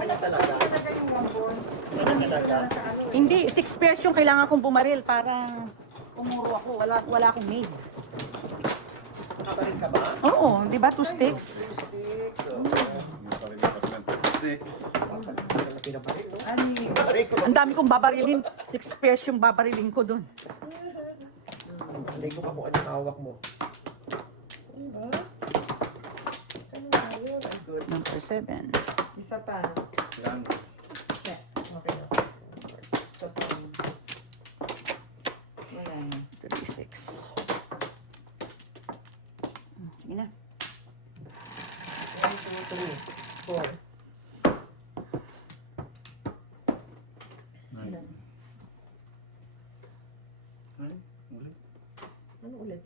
Wala talaga yung wambol. Hindi, 6 pairs yung kailangan kong bumaril. Parang umuro ako. Wala akong made. Kabarin ka ba? Oo, di ba? 2 sticks. Sticks. Hindi pa rin lakas ng 36. Pinaparin, no? Ani. Kabarin ko. Ang dami kong babarilin. 6 pairs yung babarilin ko dun. Alay ko pa kung anong hawak mo. Diba? Ano nga yun? Ang good. Number 7. Isa pa. Yan. Okay na. Isa pa. Wala na. 36. Sige na. 1, 2, 3, 4. Nine. Ay, ulit. Ano ulit?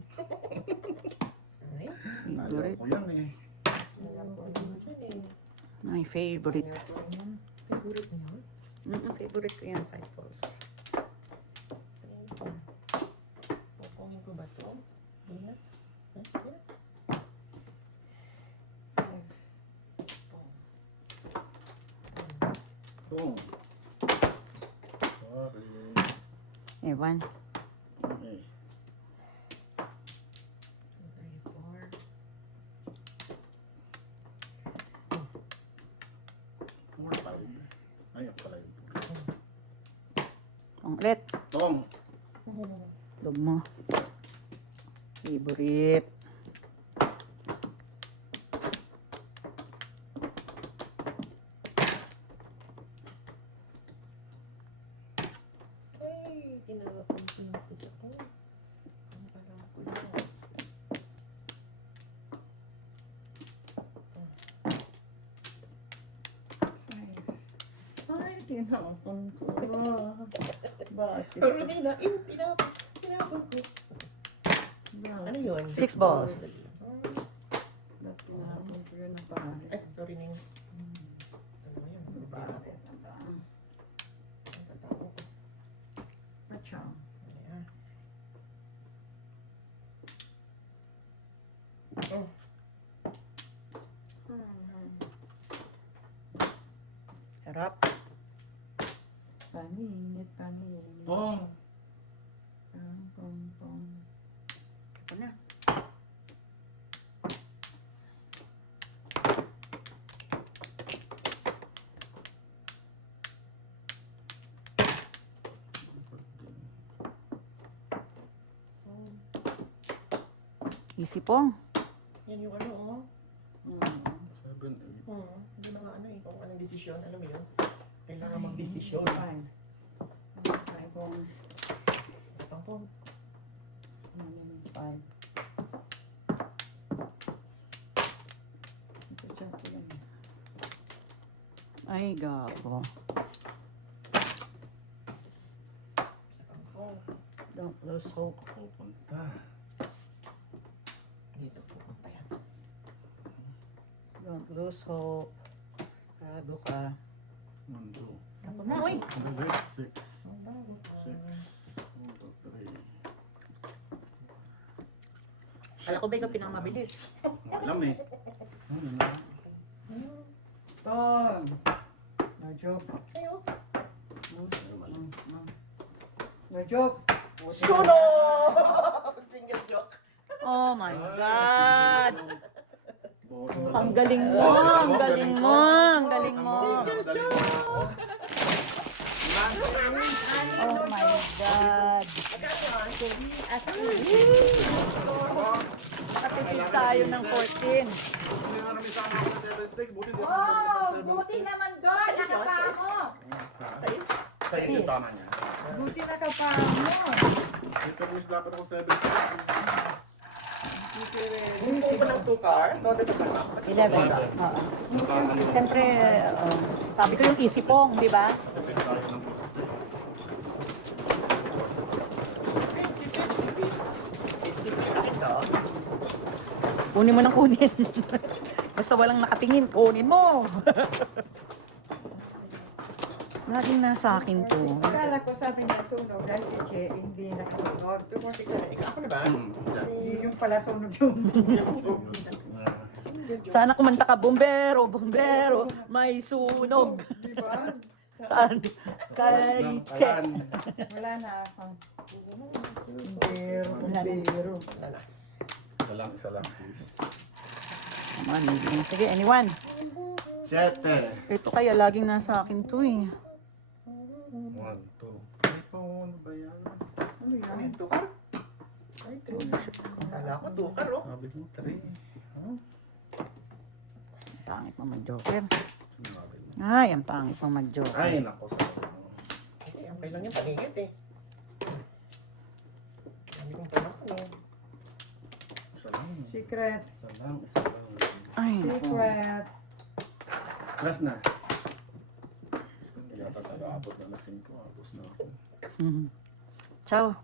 Ay, Favorite. Ayaw ko yan eh. My favorite. favorite mo yun? Favorite ko yan. 5 balls. Pupungin ko ba ito? Hindi na. Boom. Sorry. Ewan. Okay. 4, 5. Ay, ako pala yun. Ang ulit. Tong. Log mo. Favorite. Ay, kinakapinis ako. Ang pala ko lang. Ay, tinapon ko. Bakit? Pero tinapon ko. Ano yun? 6 balls. Tinapon ko yun ng pangit. Ay, sorry Ning. Ano yun? Bakit? Ang tatao ko. Pachang. Ayan. Sarap. Paninit, paninit. Tong. Pong. Ito na. Easy pong. Yan yung ano, oh. 7, 8. Hindi na nga ano eh, kung anong desisyon, alam mo yun? Kailangan mag-desisyon. Fine. Five bongs. Tampon. Five. Ito dyan ko lang. Ay, gago. Sa tampon. Don't lose hope. Pupunta. Dito, pupunta yan. Don't lose hope. Gago ka. 1, 2. Tapos na, oy. 6. 6. Ang bago pa. 1, 2, 3. Kala ko ba ikaw pinakamabilis? Alam eh. Ano na? Tom! No joke. Sa'yo. No joke. Sunod! Single joke. Oh my God! Ang galing mo! Oh, Ang galing mo! Ang galing mo! Oh my God! Nakatipid tayo ng 14. Buti naman doon. Nakapa mo. Sa'yo yung tama niya. Buti nakapa mo. Ito po dapat ako 7. Kung po ko ng 2 car, todo sa banak. 11. Oo. Siyempre, sabi ko yung easy pong, di ba? Kunin mo ng kunin. Basta walang nakatingin, kunin mo. Laging nasa akin to. Akala ko sabi niya sunog dahil si Che hindi nakasunod. Tumuntik sa rin. Ako na ba? Yung pala sunog yung Sana kumanta ka, bombero, bombero, may sunog. di ba? Saan? Kay Che. Wala na ako. Pero. Isa lang, please. Sige, anyone. 7. Ito kaya laging nasa akin to eh. 1, 2. Ito, ano ba yan? Ano yan? Ay, 2 car? Ay, 3. Kala ko 2 car, oh. Sabi ko, 3. Pangit mo mag-joker. Ay, ang pangit mo mag-joker. Ay, nako, sabi mo. Ay, okay lang yan. Paningit, eh. Dami kong panakot. Isa lang. Secret. Isa lang, isa lang. Ay, naku. Secret. Last na. Hindi yata taga-abot na 5. Abos na ako. Mhm. Ciao.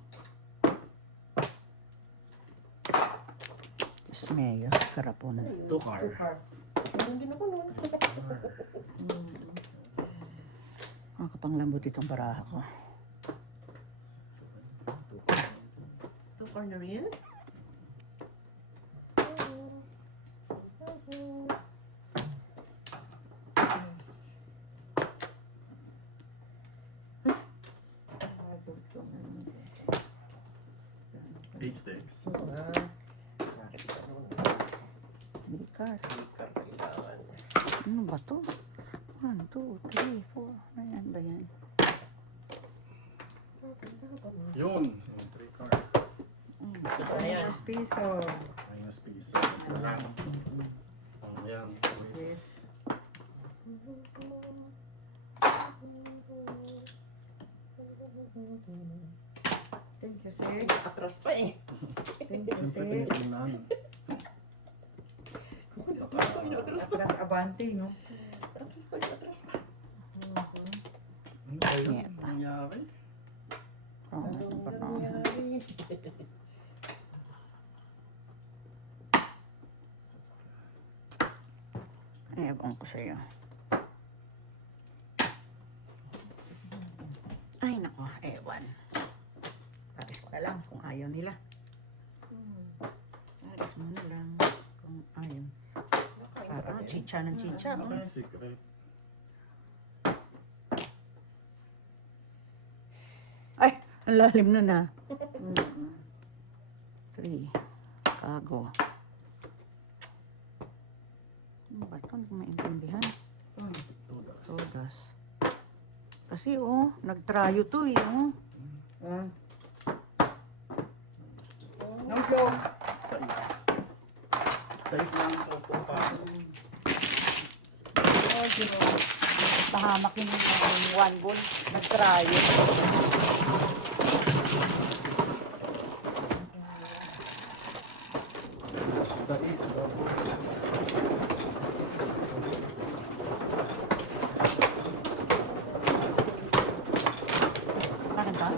Diyos mayo, karapon. 2 car. Super. Anong ginawa nun? Ang kapanglambot itong baraha ko. 2 car na rin? Yes. 8 stakes. Nakakita nun. Bikar. 3 car kailangan. Ano ba to? 1, 2, 3, 4. Ayan ba yan? Yun. 3 car. Ito na yan. Minus piso. Minus piso. Ayan. Ayan. Yes. Thank you, sis. Atras pa, eh. Thank you, Siyempre, sis. tingnan. Atras abante, no? Atras pa, atras pa. Ano ba yun? Yan. Ano nangyari? Oh, Anong ito pa na. nangyari? Ewan ko sa'yo. Ay, nako, ewan. Paris ko na lang kung ayaw nila. Paris mo na lang kung ayaw. Parang chicha ng chicha. Ano Oh. yung secret? Ay, ang lalim nun ah. 3. Kago. Ano ba ito? Hindi ko maintindihan. Todas. Kasi oh, nag-tryo to eh. Oh. No flow. 6. 6 lang po po pa. Oh, zero. Pahamak yung one ball. Nag-tryo. Sa is. Bakit ba?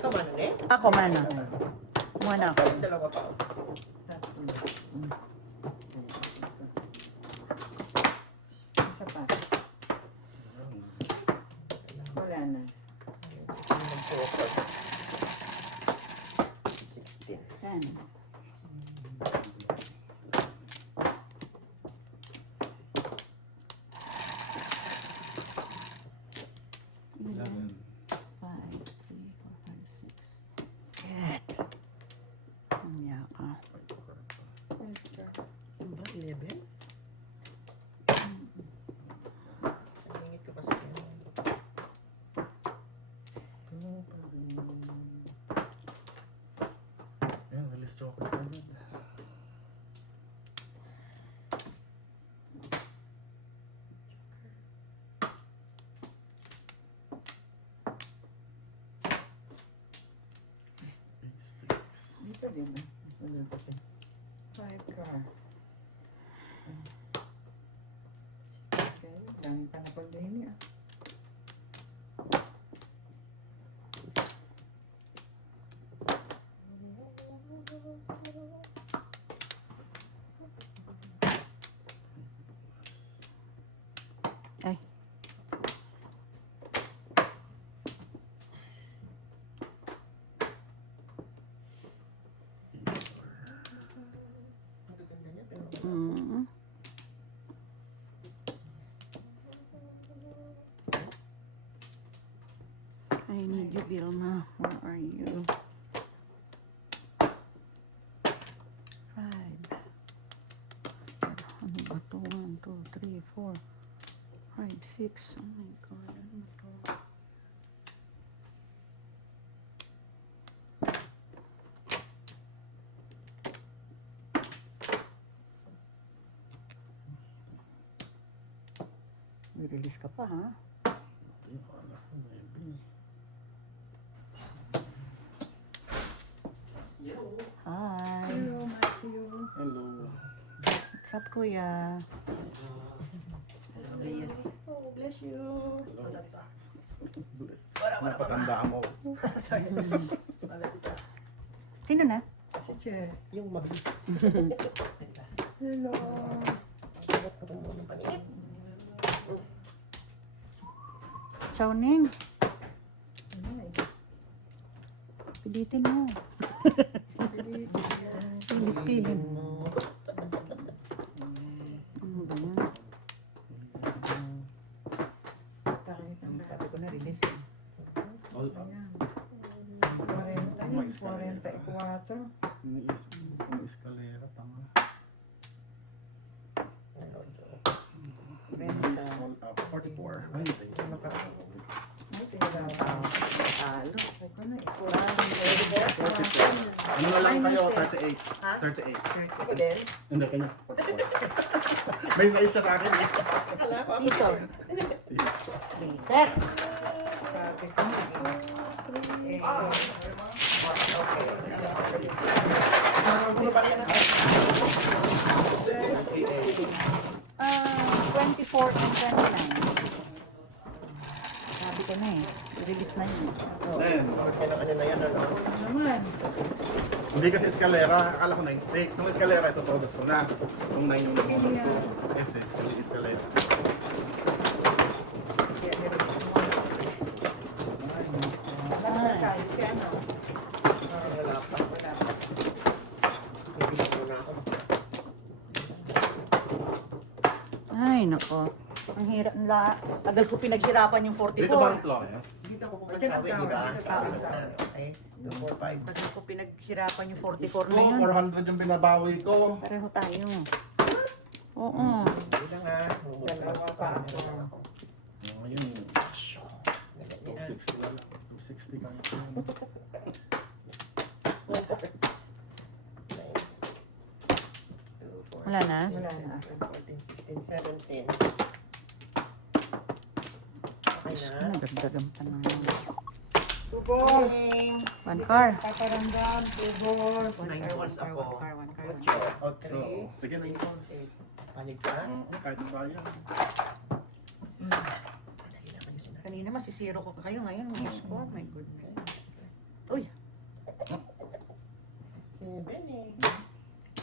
Tama na, eh. Ako man ah. Muna ako. Dalawa pa. Isa pa. Wala na. 16. Yan. Yan. 5, 3, 4, 5, 6. Get. Ang yaka. Ano ba? 11? Tingit ka pa sa akin. Ayan, release chocolate agad. di ba? Ano kasi? 5 car. Okay, daming pa na pag-bini ah. Ay. Ang gaganda niya, pero Mm. I need you, Vilma. Where are you? 5. Ano ba to? 1, 2, 3, 4, 5, 6. Oh my God. Ano ba to? May release ka pa, ha? Hi. Hello, Matthew. Hello. What's up, kuya? yes. Oh, bless you. Napatandaan mo. Sorry. Sino na? Si Che, yung mabilis. Hello. Bakit ka mo ng paningin? Chowning. Ay, Pilitin mo. Pilipilin mo. Ano ba yan? kahit ang Sabi ko na release. All up. ayan. 44. Iniisip mo. Ang eskalera, tanga. Renta. All up. 44. Ay, thank you. Ay, pinag-awa. Talo. Sabi ko na, 44. Ano na lang kayo? 38. Ha? 38. Ako din. Hindi, kanya. May size siya sa akin eh. Akala ko ako. Dito. Yes. Set. sabi ko na, Ano ba yan? 24 and 29. Sabi ko na eh. Release na yun. Then, Ano na yan, ano? naman. hindi kasi eskalera. Akala ko 9 stakes. Nung eskalera, ito todos ko na. Nung 9 yung namunod ko. Kasi, sila eskalera. Sabi siya, no? Wala pa. Bibili muna ako. Ay, nako. Ang hirap na. Tagal ko pinaghirapan yung 44. Dito ba ang Flores? Dito ako pumunsawi, di ba? Okay. 2, 4, 5. Tagal ko pinaghirapan yung 44 na Oo, yun. 400 yung binabawi ko. Pareho tayo. Oo. Hindi nga. Dalawa pa ako. Ngayon, 260 lang. 260 lang. Wala na? Wala na. 14, 16, 17. Okay na. Ano, dagdagan pa na. Tubos. One car. Paparamdam, tubos. One car, one car, one car, one car. One car. So, sige na yun. Panig ka. Kahit ba yan? Kanina masisiro ko kayo ngayon. Diyos ko, my goodness. Uy, Si Benny.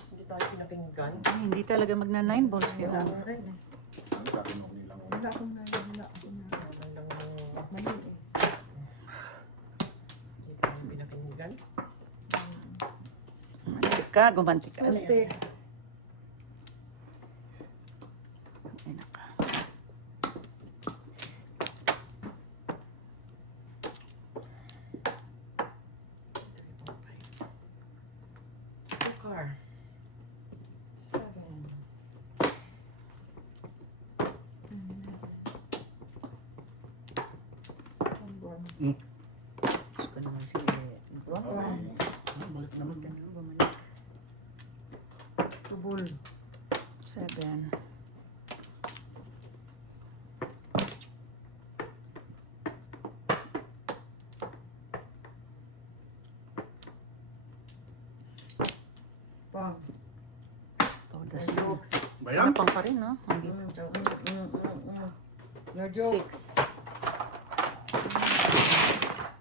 Hindi tayo pinakinggan. hindi talaga magna 9 balls yun. Wala rin eh. Ano sabi mo nilang Wala akong na, wala akong na. Naman lang Mali eh. hindi tayo pinakinggan. Gumanti ka, gumanti ka. Poste. Ay, naka. Two car. 7. Diyos ko naman si... Okay. Balik naman. Bumalik. Tubol. 7. Oh. Todas yun. Ba yan? Napang pa rin, no? Hindi. No joke. 6.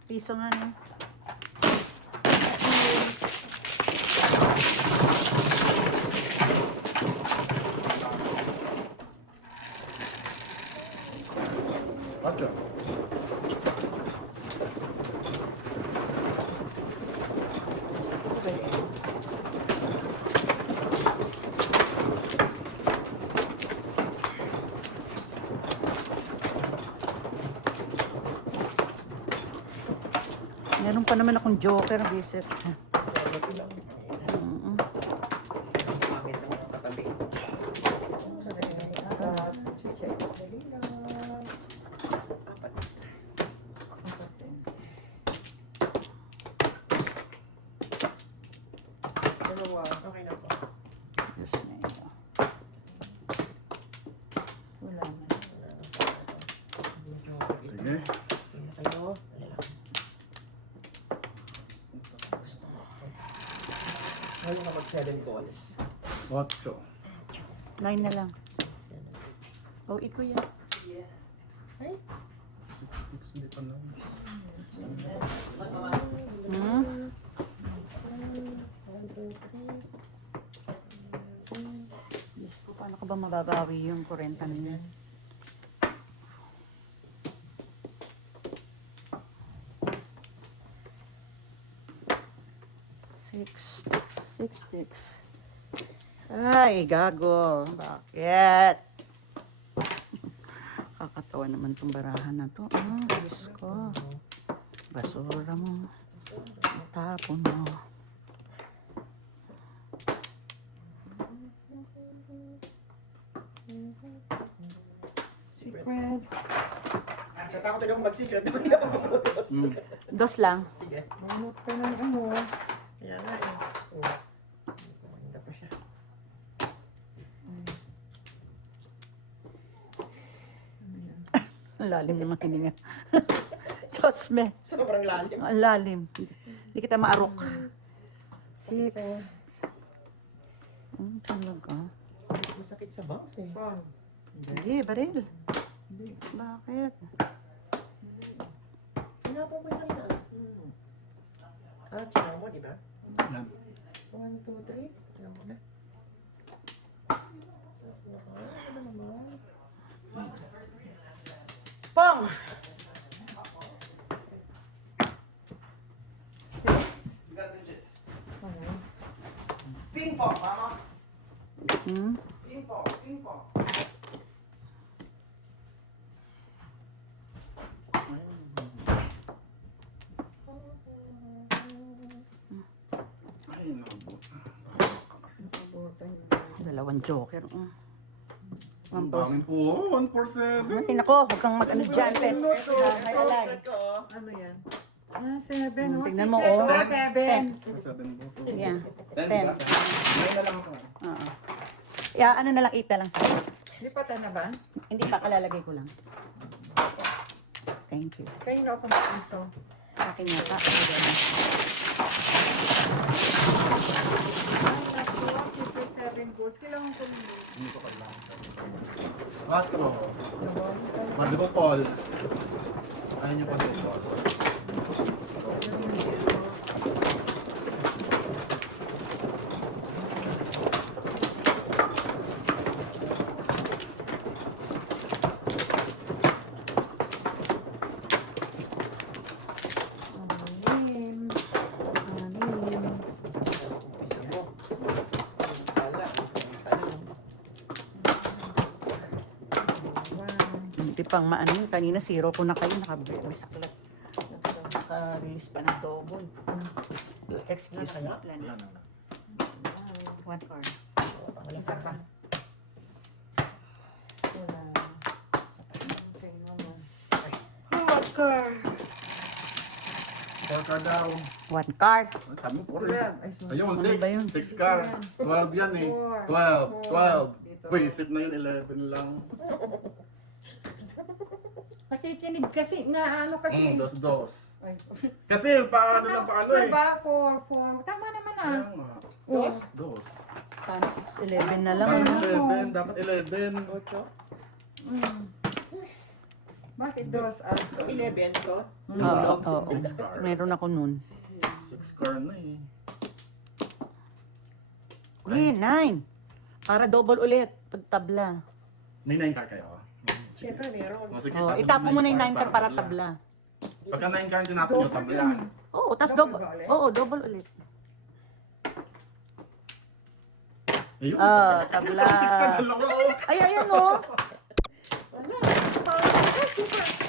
Piso nga no? Ocho. Meron pa naman akong joker, visit. Pangit lang. Pangit lang katabi. Sandali lang. Si Check. Sandali lang. Apat. Dalawa. Okay na po. Diyos na ito. Wala na. Medyo Sige. okay na kayo. Dali lang. Ngayon ka mag 7 balls. Ocho. 9 na lang. Oh, iko yan. Ay, Hindi pa lang. Hmm? Diyos ko, paano ka ba mababawi yung kurenta ninyo? Six sticks. Ay, gago. Bakit? Kakatawa naman tong barahan na to. Ah, Diyos ko. Basura mo. Tapon mo. Secret. Tatakot din ako mag-secret. Hmm. Dos lang. Sige. Mamot ka ng ano. Kaya nga eh. Oh. Maganda pa siya. Ang lalim naman hininga. Diyos me. Sobrang lalim. Ang lalim. Hindi kita maarok. 6. Talaga. Masakit sa bangs eh. Pang. Hindi, baril. Bakit? Sinapong ko yung kanina. Ah, tinaw mo, di ba? Yan. 1, 2, 3. Tinaw mo na. Ano naman? Pong! 6. Ping pong, mama. Hmm? Ping pong, ping pong. Ay, nabo. Dalawang joker. Ang daming po. 1 for 7. Tinako, huwag kang mag-ano dyan, Pen. May alay. Ano yan? Ah, 7. Oh, Tingnan mo, secret. oh. 7. 7 po. Yeah. 10. 10. 9 na lang ako. Oo. Yeah, ano na lang, 8 na lang sa Lipatan na ba? Hindi pa, kalalagay ko lang. Thank you. Kayo na ako mag-iso. Akin nga pa. Secret 7 goals. Kailangan ko Hindi ko kailangan. 4. Quadruple. Ayaw niyo quadruple. Anim. Isa mo. Wala. Ano? Hindi pang maano yun. Kanina 0 ko na kayo. Nakabisaklat. Naka-release pa ng double. Excuse me. Plan. Wala na. 1 card. isa pa. Wala. Okay naman. 1 card. 4 card daw. 1 card. Sabi mo 4 eh. 12. Ay, sorry. Ayun, Ano ba yun? 6 card. 12 yan eh. 12. 12. Wait, isip na yun, 11 lang. Nakikinig kasi, na ano kasi. Dos. Ay, Kasi paano lang paano eh. Diba? 4. Tama naman ah. Kaya nga. Oh. Dos. Times 11 na lang. Parang Ano? 11, dapat 11. 8. Mm. Bakit dos? 11 to. Oo. 6 car. Meron ako nun. 6 car na eh. Eh, 9. Para double ulit. Pagtabla. May 9 car kayo. Sige. Siyempre meron. O, sige, Oh, tapon itapon mo na yung 9 car car para tabla. Pagka 9 car, tinapon nyo tabla. Oo, tas Double double. ba ulit? Oo, double ulit. Ayun. Tabla. 6 car dalawa. Ay, ayun oh. Wala. Super.